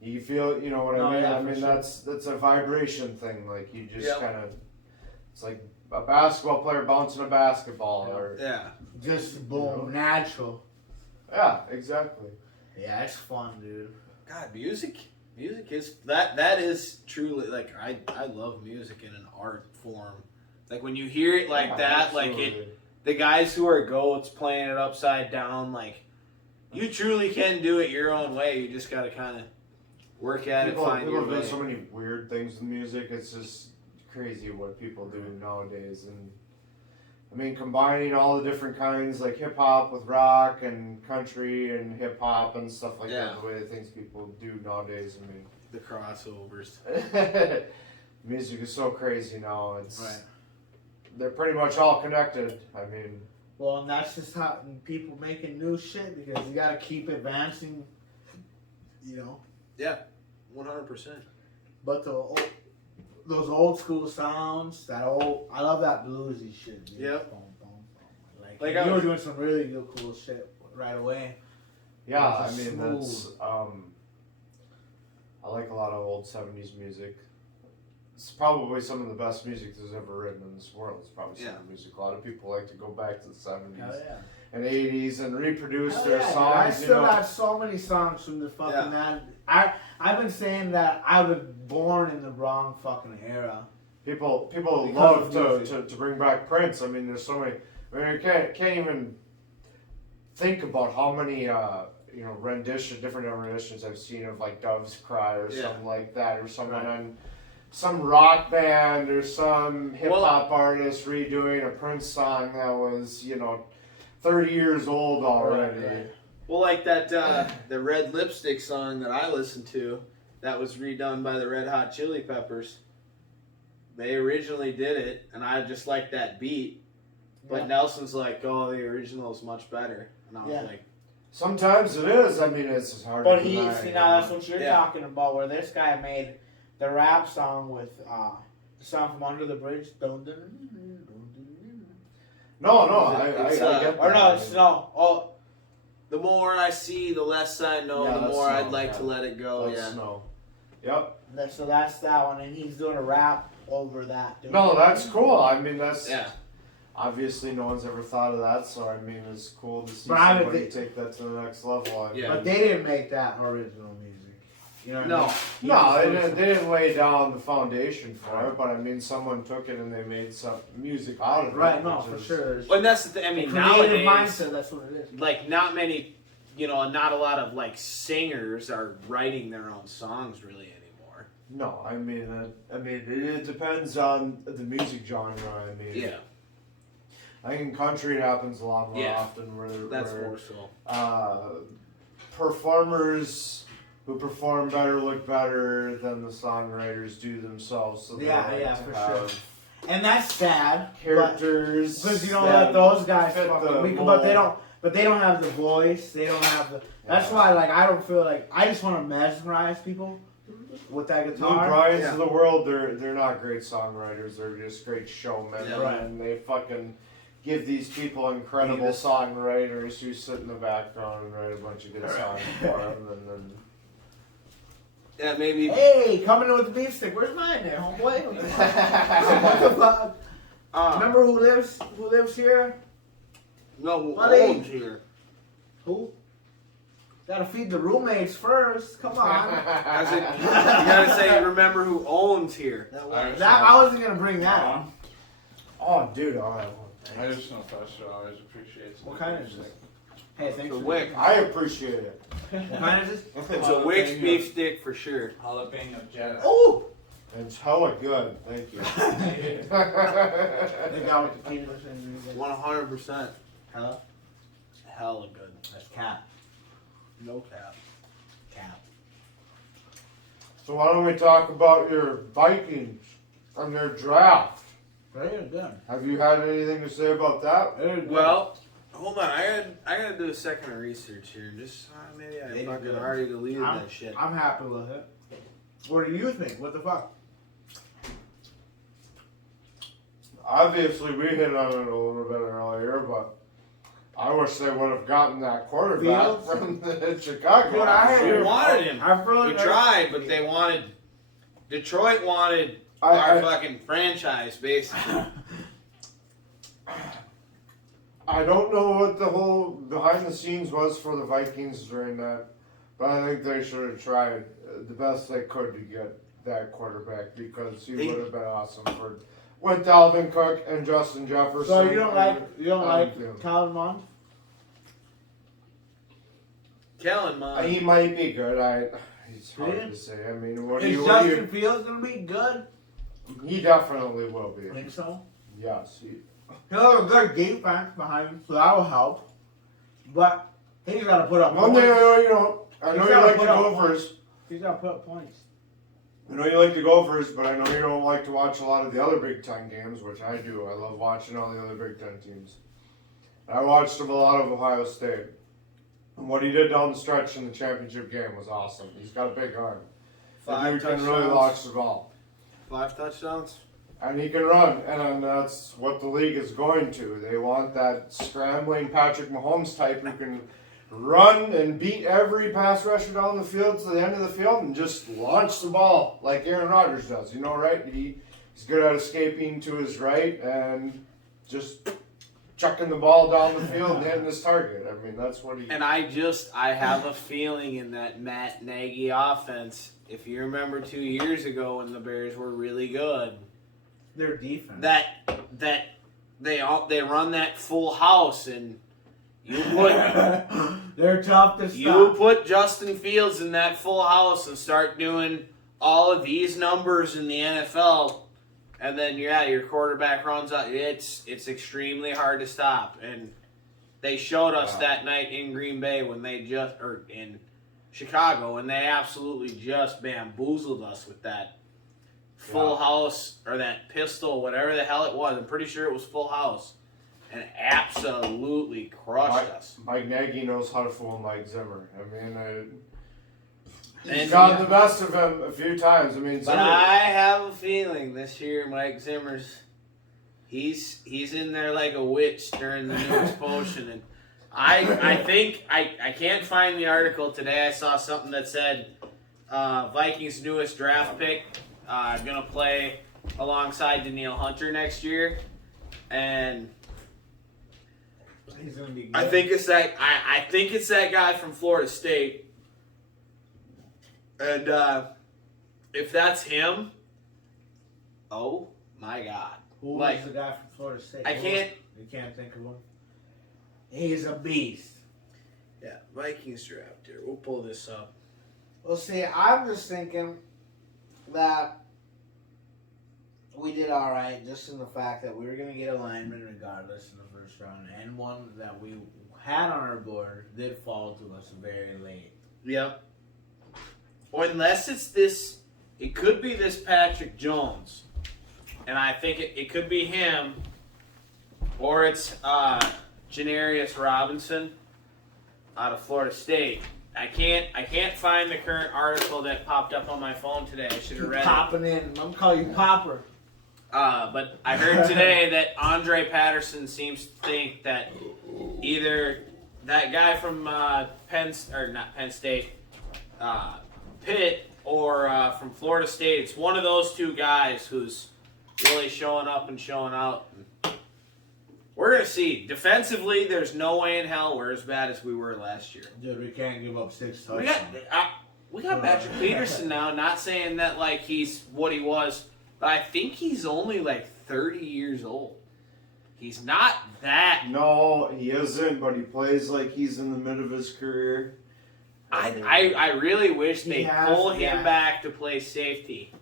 You feel, you know what I Oh, mean? yeah, I for mean sure. that's a vibration thing. Like you just Yep. kind of, it's like a basketball player bouncing a basketball, or Yeah. Just boom, natural. yeah, exactly. Yeah, it's fun, dude. God, music Music is that is truly like I love music in an art form. Like when you hear it like that, absolutely. like it, the guys who are goats playing it upside down, like you truly can do it your own way. You just got to kind of work at it, find your way. Do so many weird things with music. It's just crazy what people do nowadays. And I mean, combining all the different kinds, like hip hop with rock and country and hip hop and stuff like that. The way things people do nowadays. I mean, the crossovers. Music is so crazy now. It's right. They're pretty much all connected. I mean, well, and that's just how people making new shit because you got to keep advancing. You know. Yeah, 100%. But those old school sounds, I love that bluesy shit. Yep. Boom, boom, boom. Like you were doing some really good cool shit right away. Yeah, I mean smooth. That's I like a lot of old 70s music. It's probably some of the best music that's ever written in this world. It's probably some of the music. A lot of people like to go back to the 70s and 80s and reproduce their songs. I still got so many songs from the fucking that. I've been saying that I was born in the wrong fucking era. People love to bring back Prince. I mean, there's so many. I mean, you can't even think about how many different renditions I've seen of like Dove's Cry or something like that, or someone on some rock band or some hip hop artist redoing a Prince song that was 30 years old already. Right. Well, like that the Red Lipstick song that I listened to, that was redone by the Red Hot Chili Peppers. They originally did it, and I just liked that beat. But Nelson's like, "Oh, the original is much better," and I was like, "Sometimes it is. I mean, it's hard to deny." But that's what you're talking about, where this guy made the rap song with the song from Under the Bridge. No, I get that. Or no, it's no. Oh. The more I see, the less I know. The more I'd like to let it go. That's Snow. Yep. So that's that one, and he's doing a rap over that. No, that's cool. I mean, that's obviously no one's ever thought of that. So I mean, it's cool to see somebody take that to the next level. But they didn't make that original music. You know what I mean? They didn't lay down the foundation for it, but I mean, someone took it and they made some music out of it. Right, no, for sure. Well, and that's the thing. I mean, nowadays, mindset, that's what it is. Like, not many, not a lot of like singers are writing their own songs really anymore. No, I mean, it depends on the music genre. I mean, I think in country it happens a lot more often where more so. Performers who perform better look better than the songwriters do themselves. So for sure. And that's sad. Characters, because you don't let those guys but they don't have the voice. They don't have the. That's why, like, I don't feel like I just want to mesmerize people with that guitar. The Bryans of the world, they're not great songwriters. They're just great showmen, and they fucking give these people incredible songwriters who sit in the background and write a bunch of good songs for them, and then. Yeah, maybe. Hey, coming in with the beef stick. Where's mine there, homeboy? What the fuck? Remember who lives here? No, who owns here? Who? Gotta feed the roommates first. Come on. You gotta say, remember who owns here. I wasn't gonna bring that up. Oh, dude, I just know Fischer always appreciates. What kind is it? Hey, thanks for wick. I appreciate it. What kind is this? It's a Wick's beef stick for sure. Jalapeno cheddar. Oh! It's hella good. Thank you. They got with the peanut and 100%. Hella? Hella good. That's cap. No cap. Cap. So why don't we talk about your Vikings and their draft? Very good. Have you had anything to say about that? Well, hold on. I gotta do a second of research here. Just maybe I fucking already deleted that shit. I'm happy with it. What do you think? What the fuck? Obviously, we hit on it a little bit earlier, but I wish they would have gotten that quarterback from Chicago. Dude, I heard we wanted him. We tried, but Detroit wanted our fucking franchise, basically. I don't know what the whole behind the scenes was for the Vikings during that But I think they should have tried the best they could to get that quarterback because he would have been awesome with Dalvin Cook and Justin Jefferson. So you don't like Kellen Mond? Kellen Mond. He might be good. He's hard to say. I mean, Is Justin Fields gonna be good? He definitely will be. Think so? Yes. He'll have a good defense behind him, so that will help. But he's got to put up One points. thing I know you don't. I know you like the Gophers. He's got to put up points. I know you like the Gophers, but I know you don't like to watch a lot of the other Big Ten games, which I do. I love watching all the other Big Ten teams. I watched him a lot of Ohio State. And what he did down the stretch in the championship game was awesome. He's got a big arm. Five He really locks the ball. 5 touchdowns. And he can run, and that's what the league is going to. They want that scrambling Patrick Mahomes type who can run and beat every pass rusher down the field to the end of the field and just launch the ball like Aaron Rodgers does. You know, right? He's good at escaping to his right and just chucking the ball down the field and hitting his target. I mean, that's what he... And I have a feeling in that Matt Nagy offense, if you remember 2 years ago when the Bears were really good, their defense. That they run that full house and you put they're tough to stop. You put Justin Fields in that full house and start doing all of these numbers in the NFL, and then your quarterback runs out. It's extremely hard to stop, and they showed us that night in Green Bay or in Chicago, and they absolutely just bamboozled us with that full house or that pistol, whatever the hell it was. I'm pretty sure it was full house, and absolutely crushed us. Mike Nagy knows how to fool Mike Zimmer. I mean, he's gotten the best of him a few times. I mean, but I have a feeling this year Mike Zimmer's he's in there like a witch during the newest potion, and I think I can't find the article today. I saw something that said Vikings' newest draft pick gonna play alongside Danielle Hunter next year, and he's gonna be good. I think it's that guy from Florida State. And if that's him, oh my God! Who was the guy from Florida State? You can't think of him. He's a beast. Yeah, Vikings draft here. We'll pull this up. Well, see, I'm just thinking that we did all right, just in the fact that we were going to get a lineman regardless in the first round, and one that we had on our board did fall to us very late. Yep. Or unless it's this, it could be this Patrick Jones, and I think it could be him, or it's Janarius Robinson out of Florida State. I can't find the current article that popped up on my phone today. I should have read Popping in. I'm going to call you Popper. But I heard today that Andre Patterson seems to think that either that guy from Pitt, or from Florida State, it's one of those two guys who's really showing up and showing out. We're going to see. Defensively, there's no way in hell we're as bad as we were last year. Dude, we can't give up 6 touchdowns. We got Patrick Peterson now, not saying that like he's what he was, but I think he's only like 30 years old. He's not that. No, he isn't, but he plays like he's in the mid of his career. I really wish they'd pull him back to play safety.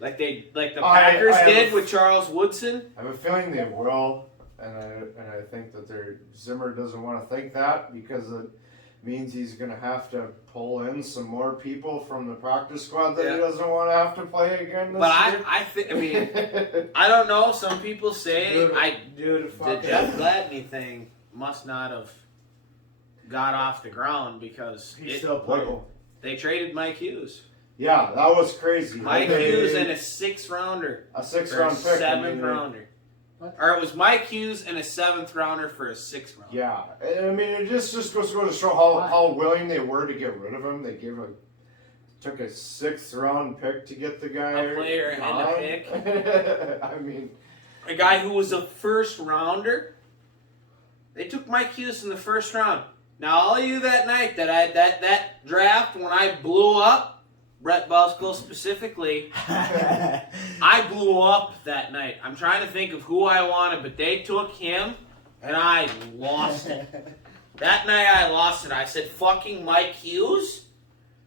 Like the Packers did with Charles Woodson. I have a feeling they will. And I think that Zimmer doesn't want to think that because it means he's going to have to pull in some more people from the practice squad that he doesn't want to have to play again this year. I don't know. Some people say the Jeff Gladney thing must not have got off the ground because they traded Mike Hughes. Yeah, that was crazy. Mike Hughes and a 6th rounder. A 6th-round pick. 7th rounder. Or it was Mike Hughes and a 7th rounder for a 6th rounder. Yeah, I mean, it just goes to show how willing they were to get rid of him. They took a 6th round pick to get the guy. A player and a pick. I mean, a guy who was a 1st rounder. They took Mike Hughes in the 1st round. Now, all of you that night that draft when I blew up, Brett Buskell specifically, I blew up that night. I'm trying to think of who I wanted, but they took him, and I lost it. That night I lost it. I said, fucking Mike Hughes?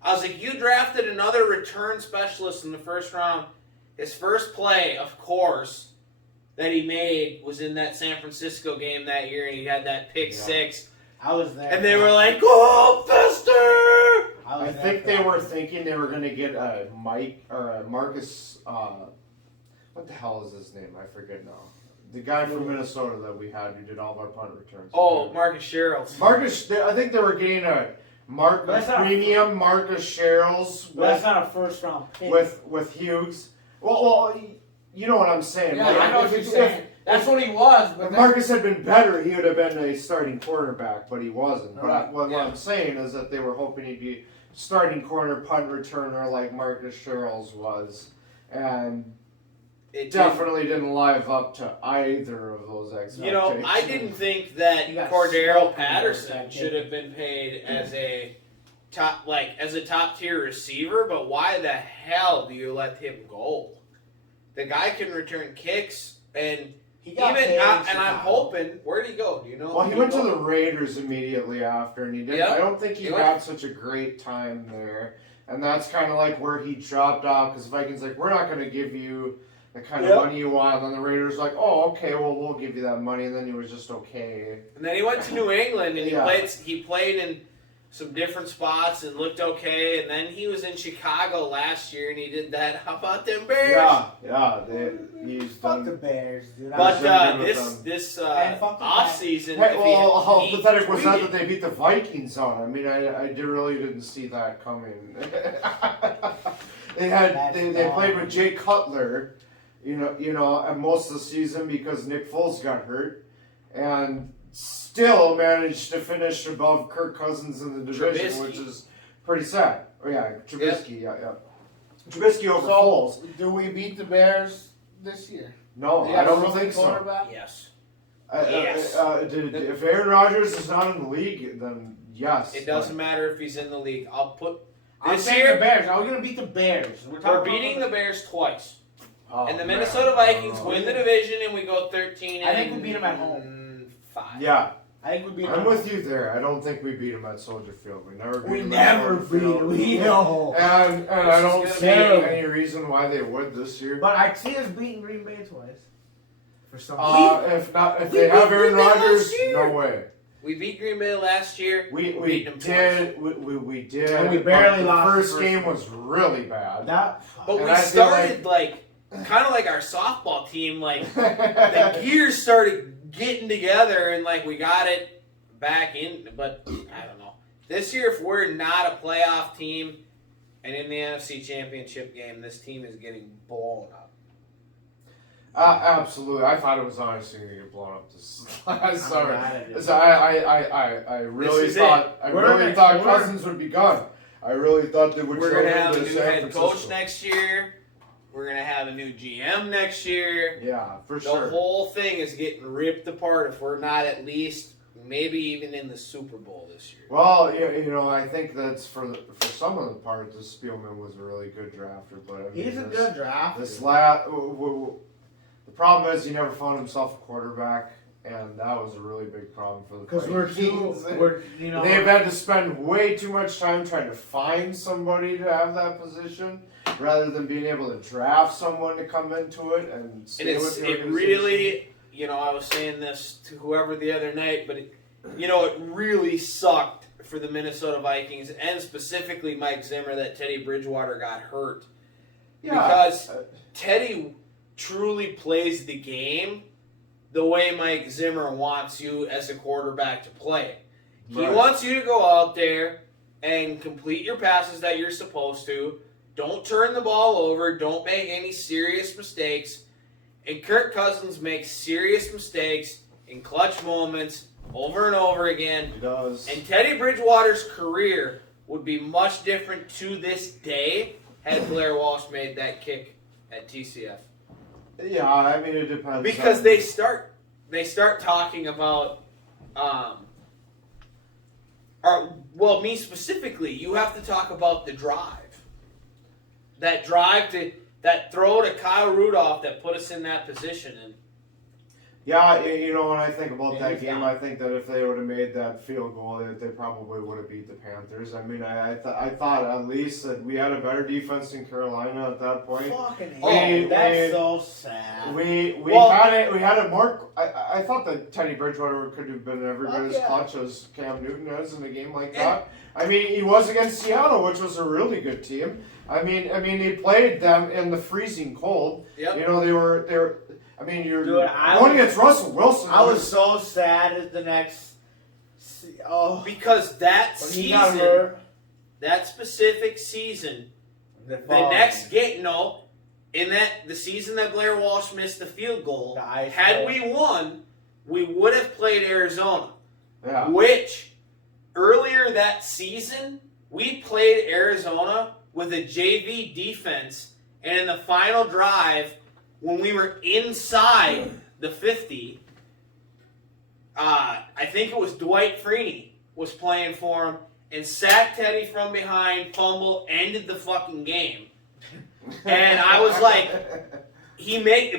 I was like, you drafted another return specialist in the first round. His first play, of course, that he made was in that San Francisco game that year, and he had that pick six. I was there. And they were like, "Oh, Fester!" I think they were thinking they were going to get a Mike or a Marcus. What the hell is his name? I forget now. The guy from Minnesota that we had who did all of our punt returns. Oh, Marcus Sherrills. I think they were getting a premium Marcus Sherrills. That's not a first round pick. With Hughes. Well, you know what I'm saying. Yeah, I know what you're saying. That's what he was. But if Marcus had been better, he would have been a starting quarterback, but he wasn't. Right. What I'm saying is that they were hoping he'd be starting corner punt returner like Marcus Sherrills was, and it definitely didn't live up to either of those expectations. You know, I didn't think that Cordero Patterson should have been paid as a top tier receiver, but why the hell do you let him go? The guy can return kicks, and I'm hoping. Where did he go? Do you know? Well, he went to the Raiders immediately after, and he didn't. Yep. I don't think he had such a great time there, and that's kind of like where he dropped off because Vikings like, we're not going to give you the kind of money you want. And then the Raiders like, oh, okay, well, we'll give you that money, and then he was just okay. And then he went to New England, and he played in some different spots and looked okay. And then he was in Chicago last year, and he did that. How about them Bears? Yeah, he's Fuck the Bears, dude. But this off season, how pathetic was that they beat the Vikings on? I mean, I really didn't see that coming. They played with Jay Cutler, you know, and most of the season because Nick Foles got hurt, and still managed to finish above Kirk Cousins in the division, which is pretty sad. Oh yeah, Trubisky, yeah. Trubisky over Foles. Do we beat the Bears this year? No, I don't think so. Yes. If Aaron Rodgers is not in the league, then yes. It doesn't matter if he's in the league. I'm saying the Bears. Are we going to beat the Bears? We're beating the Bears twice. And the Minnesota Vikings win the division, and we go 13. I think we beat them at home. 5. Yeah. I think we beat them. I'm with you there. I don't think we beat them at Soldier Field. We never beat them. And I don't see any reason why they would this year. But I see us beating Green Bay twice. For some if they have Aaron Rodgers, no way. We beat Green Bay last year. We did. And we barely lost. The first game was really bad. But we started kind of like our softball team. Like the gears started getting together, and we got it back in. But I don't know. This year, if we're not a playoff team and in the NFC Championship game, this team is getting blown up. Absolutely. I thought it was honestly going to get blown up. Sorry. I really thought Cousins would be gone. I really thought they would. We're going to have a new head coach next year. We're going to have a new GM next year. Yeah, for sure. The whole thing is getting ripped apart if we're not at least maybe even in the Super Bowl this year. Well, I think that's for some of the part, this Spielman was a really good drafter. But he's a good drafter. The problem is he never found himself a quarterback, and that was a really big problem for the Vikings. They've had to spend way too much time trying to find somebody to have that position, rather than being able to draft someone to come into it and stay with the organization. It really, I was saying this to whoever the other night, but it really sucked for the Minnesota Vikings and specifically Mike Zimmer that Teddy Bridgewater got hurt. Yeah. Because Teddy truly plays the game the way Mike Zimmer wants you as a quarterback to play. He wants you to go out there and complete your passes that you're supposed to. Don't turn the ball over. Don't make any serious mistakes. And Kirk Cousins makes serious mistakes in clutch moments over and over again. He does. And Teddy Bridgewater's career would be much different to this day had Blair Walsh made that kick at TCF. Yeah, I mean, it depends. Because they start talking about Well, me specifically, you have to talk about the drive. That throw to Kyle Rudolph that put us in that position. And yeah, you know, when I think about that game, I think that if they would have made that field goal, they probably would have beat the Panthers. I mean, I thought at least that we had a better defense in Carolina at that point. Fucking that's so sad. We had it more. I thought that Teddy Bridgewater could have been every bit as clutch as Cam Newton is in a game like that. I mean, he was against Seattle, which was a really good team. I mean, he played them in the freezing cold. Yep. You know, they were. I mean, you're going against Russell Wilson. I was so sad at the next. Because that season, that specific season, the next game, the season that Blair Walsh missed the field goal, had we won, we would have played Arizona. Yeah. Which, earlier that season, we played Arizona with a JV defense, and in the final drive, when we were inside the 50, I think it was Dwight Freeney was playing for him and sacked Teddy from behind, fumble, ended the fucking game. And I was like,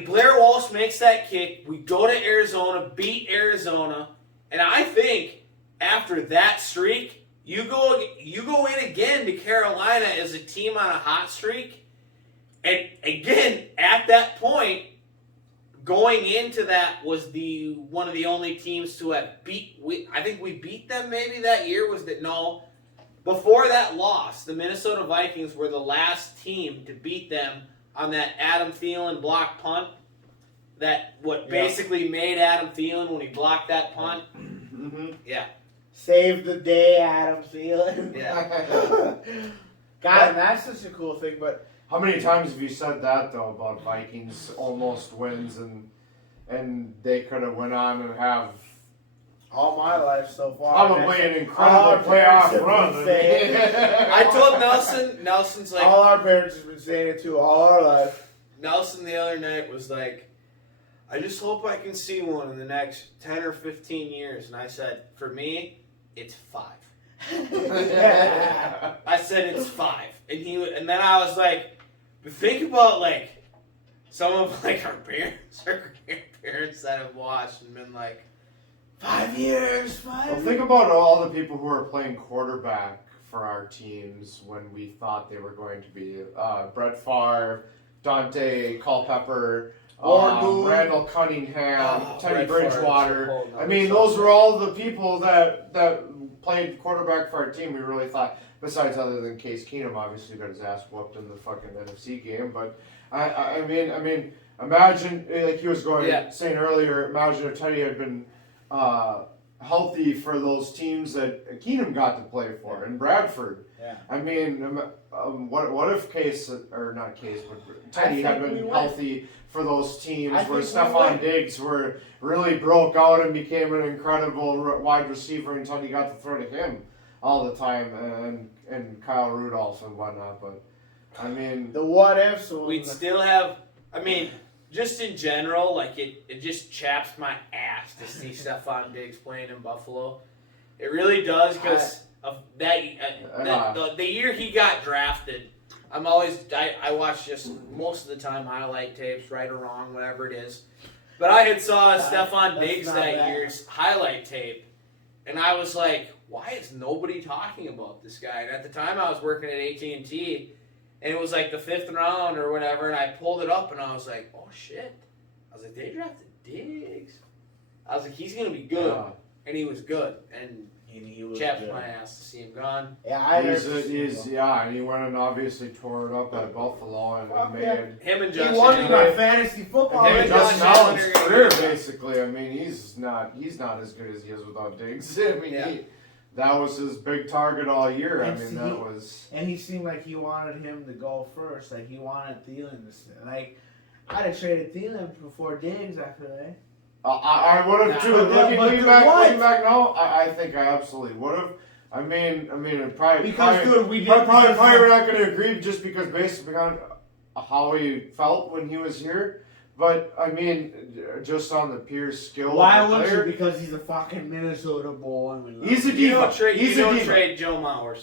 Blair Walsh makes that kick, we go to Arizona, beat Arizona, and I think after that streak, you go in again to Carolina as a team on a hot streak. And again, at that point, going into that was one of the only teams to have beat. I think we beat them maybe that year. Before that loss, the Minnesota Vikings were the last team to beat them on that Adam Thielen block punt. Basically made Adam Thielen when he blocked that punt. Mm-hmm. Yeah. Save the day, Adam Thielen. Yeah. God, and that's such a cool thing, but. How many times have you said that though about Vikings almost wins and they could have went on and have all my life so far probably an incredible playoff run. I told Nelson's like all our parents have been saying it too all our life. Nelson the other night was like, I just hope I can see one in the next 10 or 15 years, and I said, for me, it's 5. I said it's 5, and then I was like, but think about like some of like our parents or grandparents that have watched and been like, 5 years. Well, think about all the people who are playing quarterback for our teams when we thought they were going to be Brett Favre, Dante Culpepper, Randall Cunningham, Teddy Bridgewater. I mean, those were all the people that played quarterback for our team. We really thought, besides other than Case Keenum, obviously got his ass whooped in the fucking NFC game. But I mean, imagine like he was saying earlier. Imagine if Teddy had been healthy for those teams that Keenum got to play for in Bradford. Yeah. I mean, what if Teddy had been healthy for those teams where Stephon Diggs really broke out and became an incredible wide receiver until he got to throw to him all the time and Kyle Rudolph and whatnot. But I mean, the what ifs. We'd still have. I mean, just in general, like it just chaps my ass to see Stephon Diggs playing in Buffalo. It really does because of that. The year he got drafted, I watch just most of the time highlight tapes, right or wrong, whatever it is. But I had saw Stephon Diggs that year's highlight tape, and I was like, why is nobody talking about this guy? And at the time, I was working at AT&T, and it was like the 5th round or whatever, and I pulled it up, and I was like, oh shit. I was like, they drafted Diggs. I was like, he's going to be good. Yeah. And he was good. And he was chapped my ass to see him gone. Yeah, and he went and obviously tore it up at Buffalo and made him and Josh. He won my fantasy football. Him and Josh Allen's career, basically. I mean, he's not as good as he is without Diggs. I mean, that was his big target all year. And he seemed like he wanted him to go first. Like he wanted Thielen to like. I'd have traded Thielen before Diggs after that. I would have too. Looking back now, I think I absolutely would have. I mean, probably we're not going to agree just because based on how he felt when he was here. But I mean, just on the pure skill. Why of the would player, you? Because he's a fucking Minnesota boy. And we love he's a him. You diva. don't trade. He's You a don't diva. trade Joe Mauers.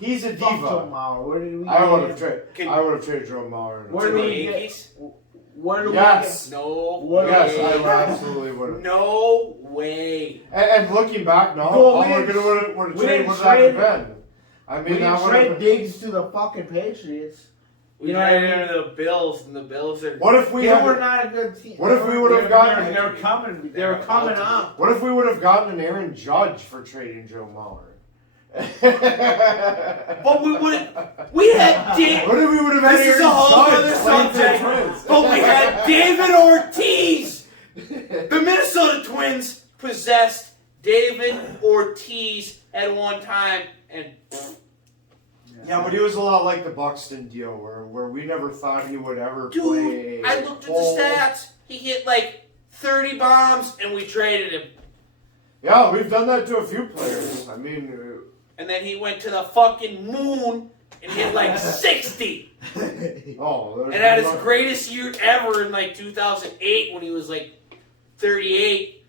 He's a Fuck Joe diva. Mauer. Where did we? I get would him? have traded. I would have traded Joe Mauer. Where To do the we get? Yankees? Where do Yes. No. What- Yes, way. I would absolutely would have. No way. And looking back now, Well, how we good would have we trade didn't would that have trade- been? I we mean, didn't that would trade have. Diggs to the fucking Patriots. We You know what I traded mean? to the Bills, and the Bills are. What if we They had? were not a good team. What if we would have gotten? They were coming. They were coming up. What if we would have gotten an Aaron Judge for trading Joe Mauer? But we would have. We had What David. if we would have had This is Aaron a whole Judge other playing for the subject. Twins? But we had David Ortiz. The Minnesota Twins possessed David Ortiz at one time, and Yeah, but he was a lot like the Buxton deal, where we never thought he would ever play. dude, I looked at full- the stats. He hit like 30 bombs, and we traded him. Yeah, we've done that to a few players. I mean, And then he went to the fucking moon and hit like 60. and And had his greatest year ever in like 2008 when he was like 38.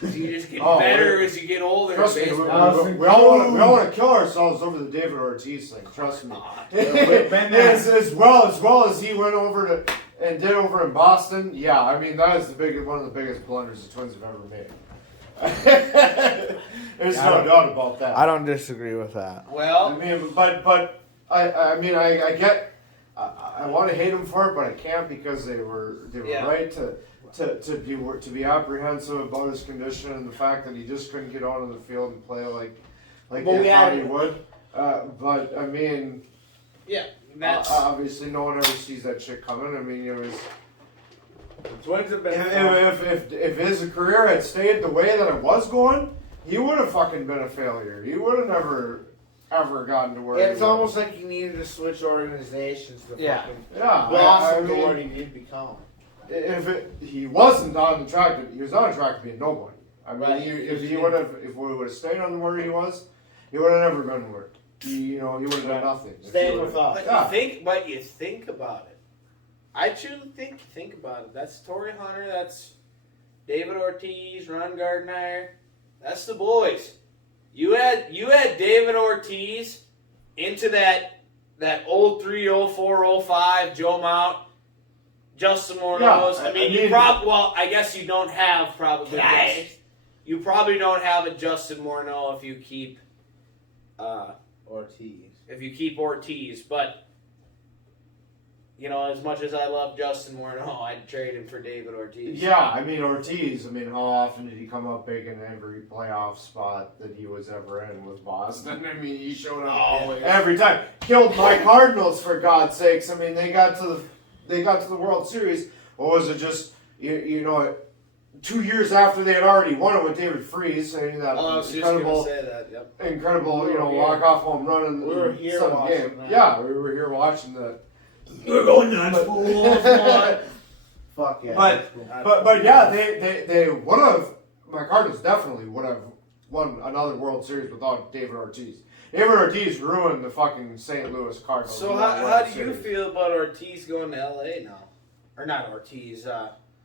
You just get better as you get older. Trust me, we baseball. all want to kill ourselves over the David Ortiz thing. Trust me. as well as he went over to and did over in Boston. Yeah, I mean that is one of the biggest blunders the Twins have ever made. There's no doubt about that. I don't disagree with that. Well, I mean, but I mean, I get. I want to hate them for it, but I can't because they were right to be apprehensive about his condition and the fact that he just couldn't get out on the field and play like they thought he would. But I mean, yeah, that's obviously no one ever sees that shit coming. I mean, it was. the Twins have been. If his career had stayed the way that it was going, he would have fucking been a failure. He would have never ever gotten to where It's he was. almost like he needed to switch organizations to fucking Yeah, blossom I to mean, what he did become. he wasn't on the track to, he was on a track to be a nobody. I mean, Right. if we would have stayed on where he was, he would have never been where. He would have done nothing. If he Staying would've- with us. But you think about it. I truly think about it. That's Torrey Hunter. That's David Ortiz, Ron Gardner. That's the boys. You had David Ortiz into that 03, 04, 05 Joe Mount, Justin Morneau. Yeah, I mean, I guess you don't have probably. You probably don't have a Justin Morneau if you keep Ortiz. Ortiz, but. You know, as much as I love Justin Morneau, I'd trade him for David Ortiz. Yeah, I mean Ortiz. I mean, how often did he come up big in every playoff spot that he was ever in with Boston? I mean, he showed up every time. Killed my Cardinals for God's sakes. I mean, they got to the World Series. Or was it just you know? 2 years after they had already won it with David Freese, saying that I was just going to say that. Yep. incredible, walk-off home run in We were the here seventh watching game. that. Yeah, we were here watching that. We're going nuts. Fuck yeah. But yeah, they would have. My Cardinals definitely would have won another World Series without David Ortiz. David Ortiz ruined the fucking St. Louis Cardinals. So how do you feel about Ortiz going to L.A. now? Or not Ortiz,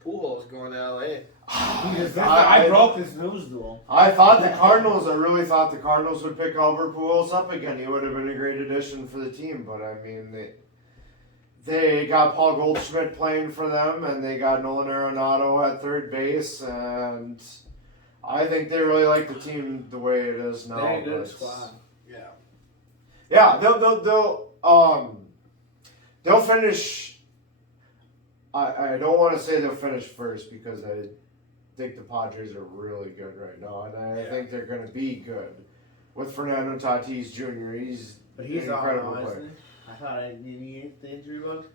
Pujols going to L.A. I broke this news to him. I really thought the Cardinals would pick Albert Pujols up again. He would have been a great addition for the team, but I mean, they got Paul Goldschmidt playing for them, and they got Nolan Arenado at third base, and I think they really like the team the way it is now. They're a good squad. Yeah, they'll finish. I don't want to say they'll finish first because I think the Padres are really good right now, and I think they're going to be good with Fernando Tatis Jr. He's an incredible player. I thought I didn't get the injury bug.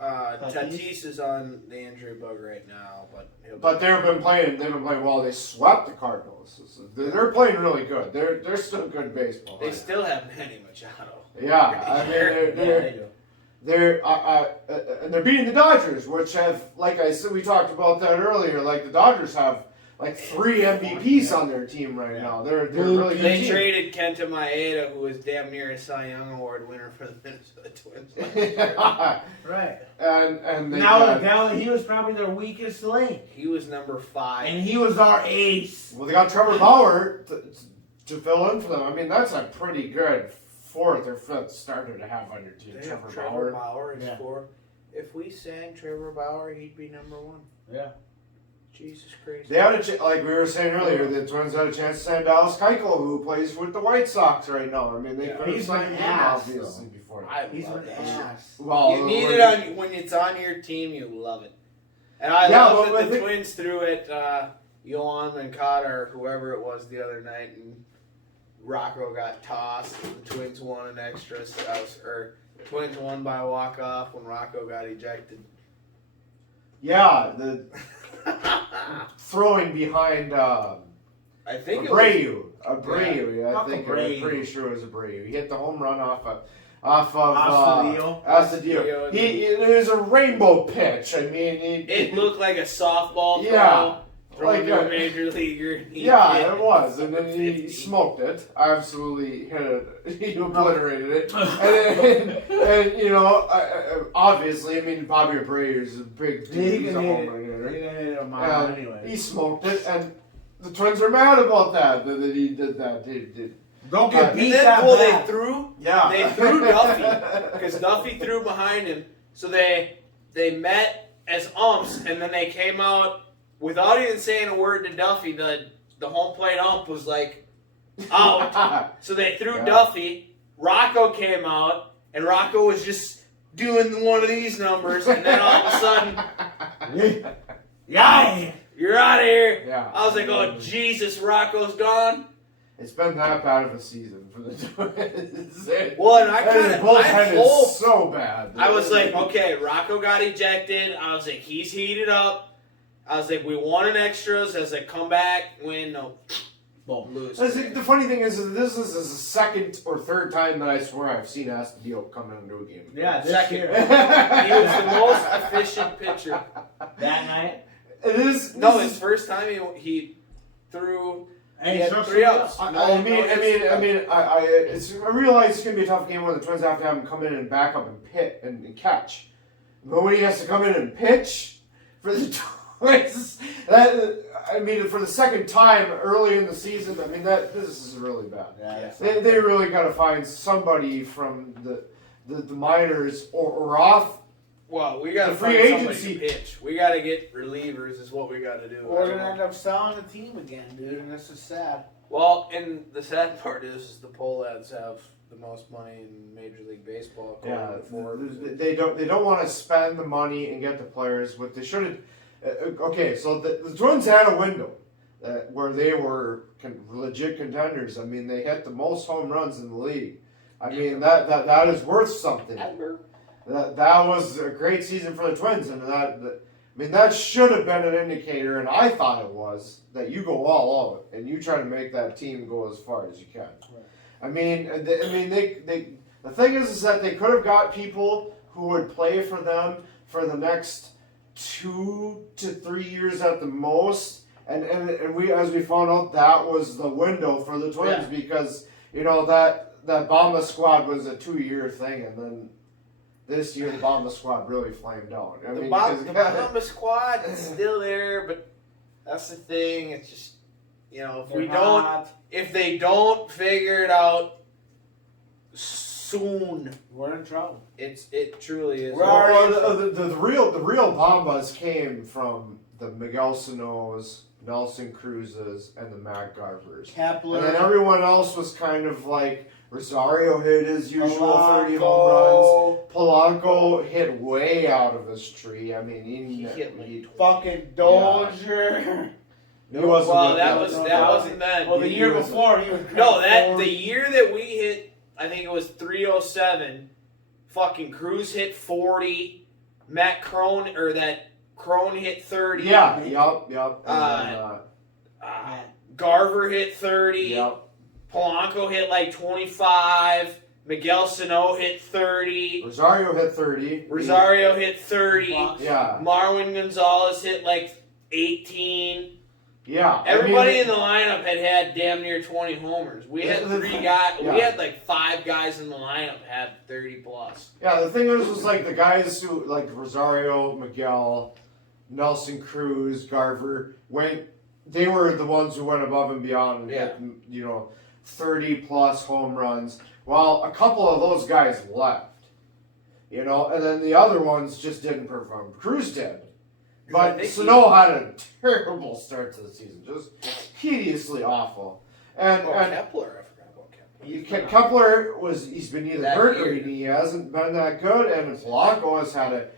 Tatis is on the injury bug right now, but they've been playing well. They swept the Cardinals. So they're playing really good. They're still good baseball. They still have Manny Machado. Yeah, I mean they're beating the Dodgers, which have, like I said, we talked about that earlier. Like the Dodgers have like 3 MVPs on their team right now. They're really good. They team. traded Kenta Maeda, who was damn near a Cy Young Award winner for the Minnesota Twins. Right. And they Now he was probably their weakest link. He was number 5. And he was our ace. Well, they got Trevor Bauer to fill in for them. I mean, that's a pretty good 4th or 5th starter to have on your team. They have Trevor Bauer is 4. If we sang Trevor Bauer, he'd be number 1. Yeah. Jesus Christ. They had like we were saying earlier, the Twins had a chance to sign Dallas Keuchel, who plays with the White Sox right now. I mean, they could have signed him obviously before. He's an ass. Well, you need it when it's on your team. You love it, and I love that the Twins threw it. Yohan Moncada or whoever it was the other night, and Rocco got tossed. And the Twins won an extra, or the Twins won by a walk off when Rocco got ejected. Yeah, the throwing behind I think Abreu. Yeah, I think I'm pretty sure it was Abreu. He hit the home run off of Astudillo. It was a rainbow pitch. I mean, it looked like a softball throw. Like a major leaguer. It was. And then he smoked it. Absolutely hit it. He obliterated it. and you know, obviously, I mean, Bobby Abreu is a big dude. He's a home run hitter. He smoked it, and the Twins are mad about that he did that. Don't get beat that bad. They threw Duffy, because Duffy threw behind him. So they met as umps, and then they came out without even saying a word to Duffy. The home plate ump was like, out. So they threw Duffy. Rocco came out, and Rocco was just doing one of these numbers, and then all of a sudden, you're out of here. Yeah. I was like, oh, Jesus, Rocco's gone. It's been that bad of a season for the Twins. Well, and I hope so bad. I was like, okay, Rocco got ejected. I was like, he's heated up. I was like, we won in extras. I was like, come back, win, no, lose. The funny thing is, this is the second or third time that I swear I've seen Astudillo come into a game. Yeah, second. He was the most efficient pitcher that night. It is. No, his first time he threw. And he had 3 outs. I realize it's gonna be a tough game when the Twins have to have him come in and back up and pit and catch. But when he has to come in and pitch for the Twins, for the second time early in the season, I mean this is really bad. Yeah, they really got to find somebody from the minors or off. Well, we got to free find agency somebody to pitch. We got to get relievers is what we got to do. We're going to end up selling the team again, dude, and this is sad. Well, and the sad part is the Pohlads have the most money in Major League Baseball. Yeah, they don't want to spend the money and get the players. What they should have. Okay, so the Twins had a window where they were legit contenders. I mean, they hit the most home runs in the league. I mean, that is worth something. That was a great season for the Twins, and that should have been an indicator, and I thought it was, that you go all out and you try to make that team go as far as you can. Right. I mean, the thing is that they could have got people who would play for them for the next 2 to 3 years at the most, and we, as we found out, that was the window for the Twins because that Bomba squad was a 2-year thing, and then. This year, the Bomba squad really flamed out. The Bomba squad is still there, but that's the thing. It's just, if they don't figure it out soon, we're in trouble. It truly is. The real Bombas came from the Miguel Sano's, Nelson Cruz's, and the Matt Garvers. Kepler. And then everyone else was kind of like. Rosario hit his usual 30 home runs. Polanco hit way out of his tree. I mean, he hit fucking Dozier. He wasn't. Well, that wasn't then. Well, the year before he was. The year that we hit, I think it was 307. Fucking Cruz hit 40. Matt Crone Crone hit 30. Yeah. Yep. Garver hit 30. Yep. Polanco hit like 25. Miguel Sano hit 30. Rosario hit 30. Rosario hit 30. Yeah. Marwin Gonzalez hit like 18. Yeah. Everybody in the lineup had damn near 20 homers. We had 3 guys. Yeah. We had like 5 guys in the lineup had 30 plus. Yeah, the thing is, was like the guys who like Rosario, Miguel, Nelson Cruz, Garver they were the ones who went above and beyond and hit, 30 plus home runs. Well, a couple of those guys left, and then the other ones just didn't perform. Cruz did. But Sano had a terrible start to the season, just hideously awful. And Kepler, I forgot about Kepler. Kepler he's been either hurt or he hasn't been that good, and Polanco has had a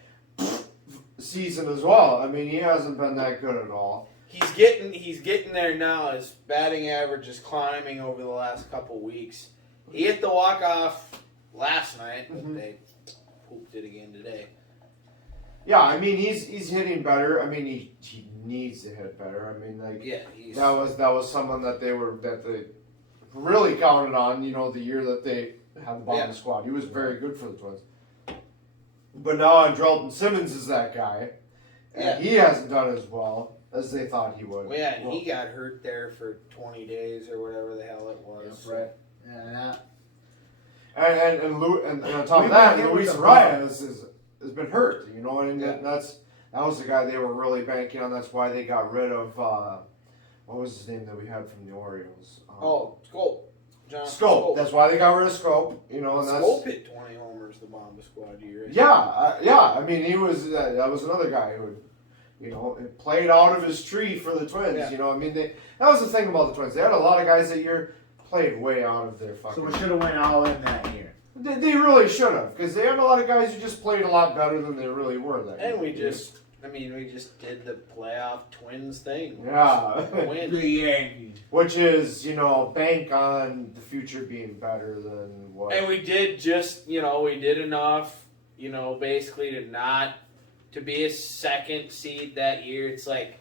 season as well. I mean, he hasn't been that good at all. He's getting there now. His batting average is climbing over the last couple weeks. He hit the walk-off last night, but they pooped it again today. Yeah, I mean he's hitting better. I mean he needs to hit better. I mean that was someone that they really counted on. The year that they had the bottom squad, he was very good for the Twins. But now Andrelton Simmons is that guy, and he hasn't done as well as they thought he would. Well, and he got hurt there for 20 days or whatever the hell it was. Yeah, right. Yeah. And on top of that, Luis Arias has been hurt, and that was the guy they were really banking on. That's why they got rid of what was his name that we had from the Orioles? Scope. Scope. That's why they got rid of Scope. And Scope hit 20 homers the bomb squad year. Yeah. I mean, he was that was another guy who, played out of his tree for the Twins. Yeah. I mean, that was the thing about the Twins. They had a lot of guys that year played way out of their fucking. So we should have went all in that year. They really should have, because they had a lot of guys who just played a lot better than they really were that year. And we just did the playoff Twins thing. Yeah. Win. The Yankees. Which is, bank on the future being better than what. And we did just, we did enough, basically to be a second seed that year. It's like,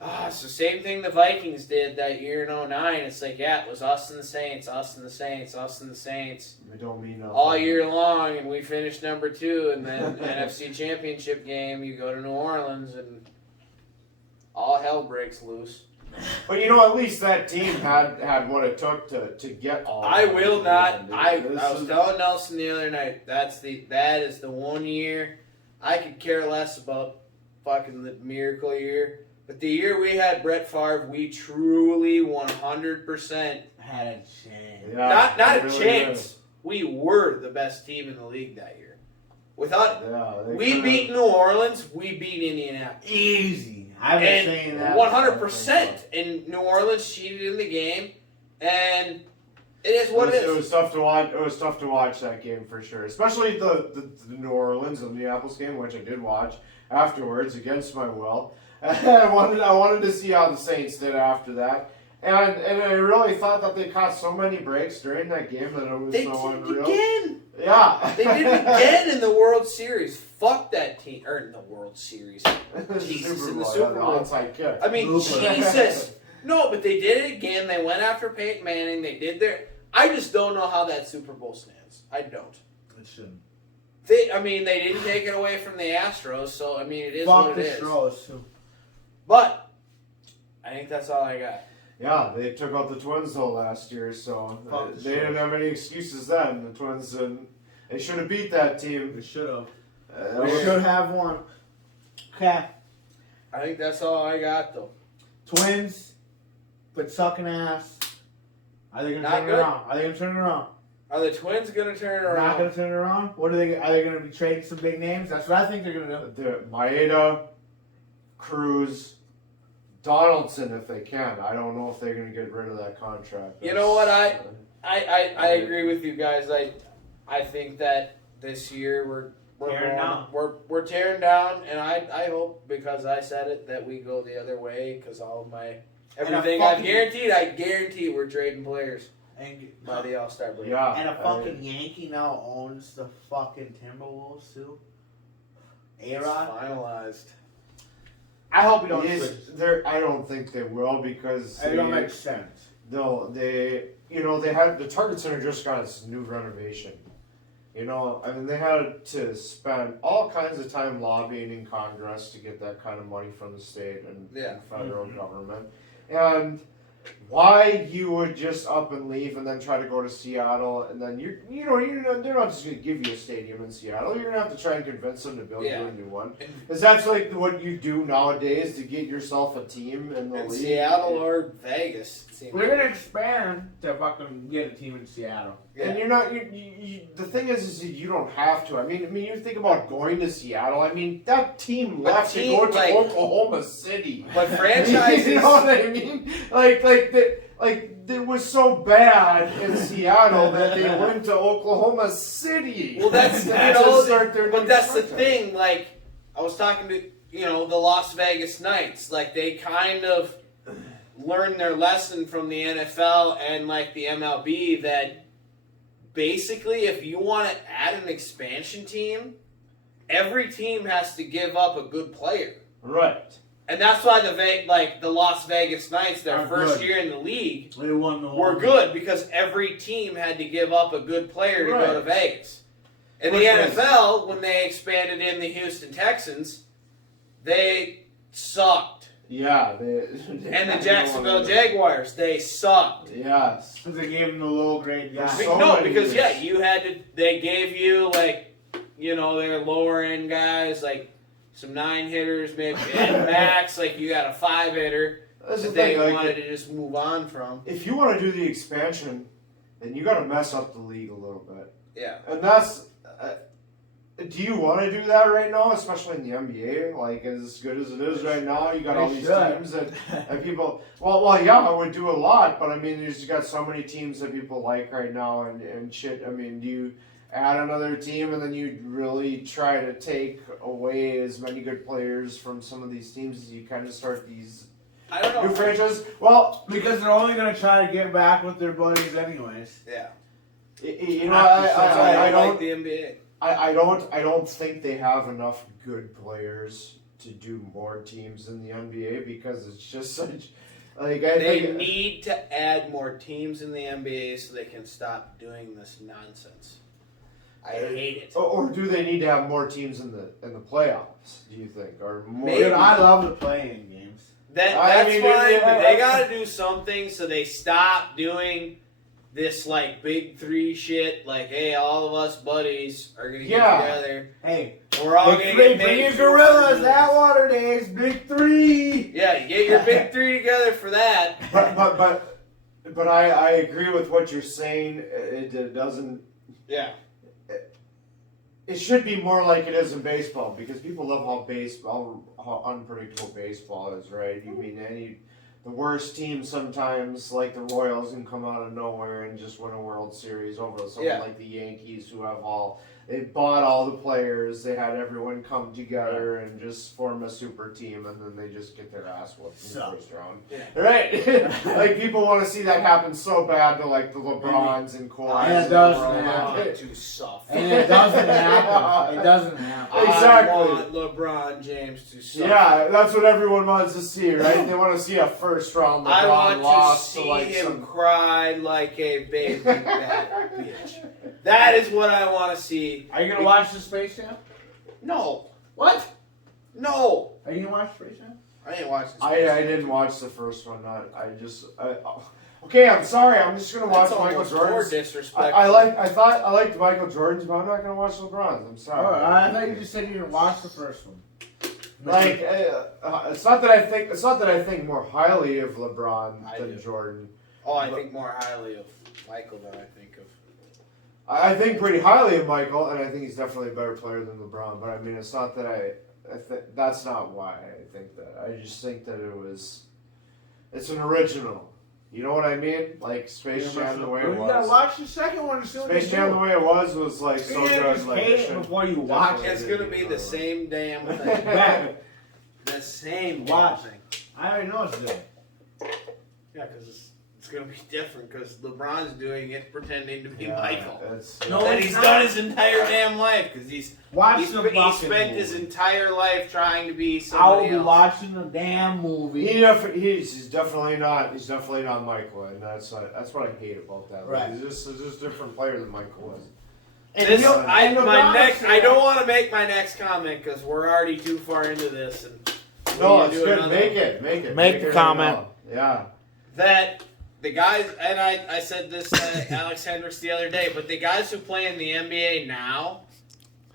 it's the same thing the Vikings did that year in 2009. It's like, it was us and the Saints, us and the Saints, us and the Saints. We don't mean nothing. All year long, and we finished number 2, and then NFC Championship game, you go to New Orleans, and all hell breaks loose. But at least that team had what it took to get all. I will not. I was telling Nelson the other night. That is the one year I could care less about fucking the miracle year. But the year we had Brett Favre, we truly 100% had a chance. Yeah, not a really chance. Did. We were the best team in the league that year. We beat New Orleans. We beat Indianapolis. Easy. I've been saying that 100%. And New Orleans cheated in the game, and it is what it is. It was tough to watch. It was tough to watch that game for sure, especially the New Orleans and Minneapolis game, which I did watch afterwards against my will. I wanted to see how the Saints did after that, and I really thought that they caught so many breaks during that game that it was so unreal. They did it again. Yeah, they did it again in the World Series. Fuck that team, or in the World Series. Jesus, in the Super Bowl. Onside kick. I mean, Jesus. No, but they did it again. They went after Peyton Manning. They did their. I just don't know how that Super Bowl stands. I don't. It shouldn't. They didn't take it away from the Astros, so it is what it is. Astros too. But I think that's all I got. Yeah, they took out the Twins though last year, so they didn't have any excuses then. The Twins they should have beat that team. They should have. We should have won. Okay. I think that's all I got though. Twins, but sucking ass. Are they gonna turn it around? Are they gonna turn it around? Are the Twins gonna turn it around? Not gonna turn it around. What are they gonna be trading some big names? That's what I think they're gonna do. Maeda, Cruz, Donaldson if they can. I don't know if they're gonna get rid of that contract. You know what? I agree with you guys. I think that this year we're tearing down, and I hope, because I said it, that we go the other way, because all of my everything I guarantee we're trading players by the All-Star break. Yeah, and a fucking Yankee now owns the fucking Timberwolves too. A-Rod Finalized. I hope you don't. I don't think they will, because it don't make sense. No, they had the Target Center just got its new renovation. They had to spend all kinds of time lobbying in Congress to get that kind of money from the state and federal government. And why you would just up and leave and then try to go to Seattle, and then they're not just going to give you a stadium in Seattle. You're going to have to try and convince them to build you a new one. Because that's like what you do nowadays to get yourself a team in the league. Seattle or Vegas. We're going to expand to fucking get a team in Seattle. Yeah. And you're not. The thing is you don't have to. I mean, you think about going to Seattle. I mean, that team left to go to Oklahoma City. But franchises, you know what I mean? Like it was so bad in Seattle that they went to Oklahoma City. Well, that's the thing. Like I was talking to the Las Vegas Knights. Like they kind of learned their lesson from the NFL and like the MLB that basically if you want to add an expansion team, every team has to give up a good player. Right. And that's why the Las Vegas Knights, their first year in the league, they won the were good because every team had to give up a good player to go to Vegas. In the NFL, when they expanded in the Houston Texans, they sucked. Yeah, and the Jacksonville Jaguars, they sucked. Yes. Because they gave them the low grade guys. Because they gave you their lower end guys, like some 9 hitters, maybe, and max, like you got a 5 hitter that they wanted to just move on from. If you want to do the expansion, then you got to mess up the league a little bit. Yeah. And that's. Do you want to do that right now, especially in the NBA? Like, as good as it is right now, you got all these teams and people... Well, yeah, I would do a lot, but I mean, you got so many teams that people like right now and shit. I mean, do you add another team and then you really try to take away as many good players from some of these teams as you kind of start these new franchises? Well, because they're only going to try to get back with their buddies anyways. Yeah. I don't like the NBA. I don't think they have enough good players to do more teams in the NBA because it's just such they need to add more teams in the NBA so they can stop doing this nonsense. I hate it. Or do they need to have more teams in the playoffs? Do you think, or more? Dude, I love the playing games. That's fine, but they got to do something so they stop doing this like big 3 shit. Like, hey, all of us buddies are gonna get together. Hey, we're all gonna get bring your gorillas. Atwater Days, big 3. Yeah, you get your big 3 together for that. But I agree with what you're saying. It doesn't. Yeah. It should be more like it is in baseball because people love how unpredictable baseball is, right? You mean the worst team sometimes, like the Royals, can come out of nowhere and just win a World Series over someone like the Yankees, who have they bought all the players, they had everyone come together and just form a super team, and then they just get their ass whooped in the first round. Yeah. Right? Like, people want to see that happen so bad to, like, the LeBrons and Kawhis. And it doesn't happen. To suffer. And it doesn't happen. It doesn't happen. Exactly. I want LeBron James to suffer. Yeah, that's what everyone wants to see, right? They want to see a first round LeBron I loss want to see like him cry like a baby bad bitch. That is what I want to see. Are you going to watch the Space Jam? No. What? No. Are you going to watch Space Jam? I didn't watch the I didn't watch the first one. Okay, I'm sorry. I'm just going to watch Michael Jordan's. I liked Michael Jordan's, but I'm not going to watch LeBron's. I'm sorry. Oh, I thought you just said you didn't watch the first one. Like, it's not that I think more highly of LeBron than Jordan. Oh, I think more highly of Michael than I think of. I think pretty highly of Michael, and I think he's definitely a better player than LeBron. But I mean, it's not that that's not why I think that. I just think that it's an original. You know what I mean? Like Space Jam, the way it was. You gotta watch the second one as soon as Space Jam, the way it was like so good. Like, hate it before you watch it. It's gonna be the same damn thing. The same damn thing. I already know it's good. Yeah, because it's going to be different because LeBron's doing it pretending to be Michael. That he's done his entire damn life because he spent his entire life trying to be somebody else. I'll be watching the damn movie. He's definitely not Michael, and that's what I hate about that. Right. He's just a different player than Michael was. I don't want to make my next comment because we're already too far into this. And no, it's good. Make it. Make the comment. Yeah. that the guys, and I said this to Alex Hendricks the other day, but the guys who play in the NBA now,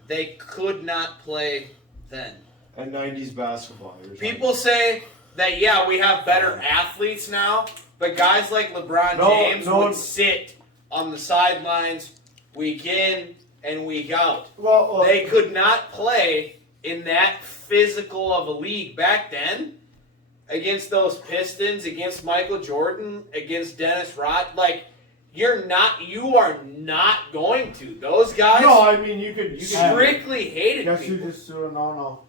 they could not play then. And 90s basketball. People say that, yeah, we have better athletes now, but guys like LeBron James would sit on the sidelines week in and week out. Well, they could not play in that physical of a league back then against those Pistons, against Michael Jordan, against Dennis Rodman. Like, you are not going to. Those guys no, I mean, you could strictly hated Guess people. who just threw a no-no?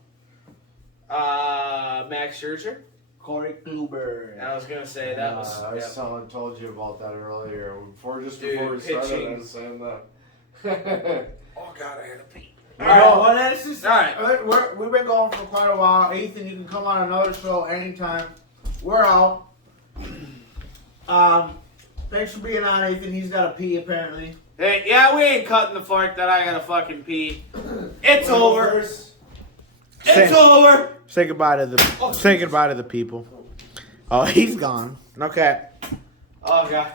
Max Scherzer? Corey Kluber. I was gonna say that was. I told you about that earlier. Before we started, I was saying that. Oh God, I had to pee. All right, well, that's just, All right. We've been going for quite a while. Ethan, you can come on another show anytime. We're out. Thanks for being on, Ethan. He's got to pee apparently. Hey, yeah, we ain't cutting the fart that I gotta fucking pee. It's over. It's over. Say goodbye to the. Say goodbye to the people. Oh, he's gone. Okay. Oh God.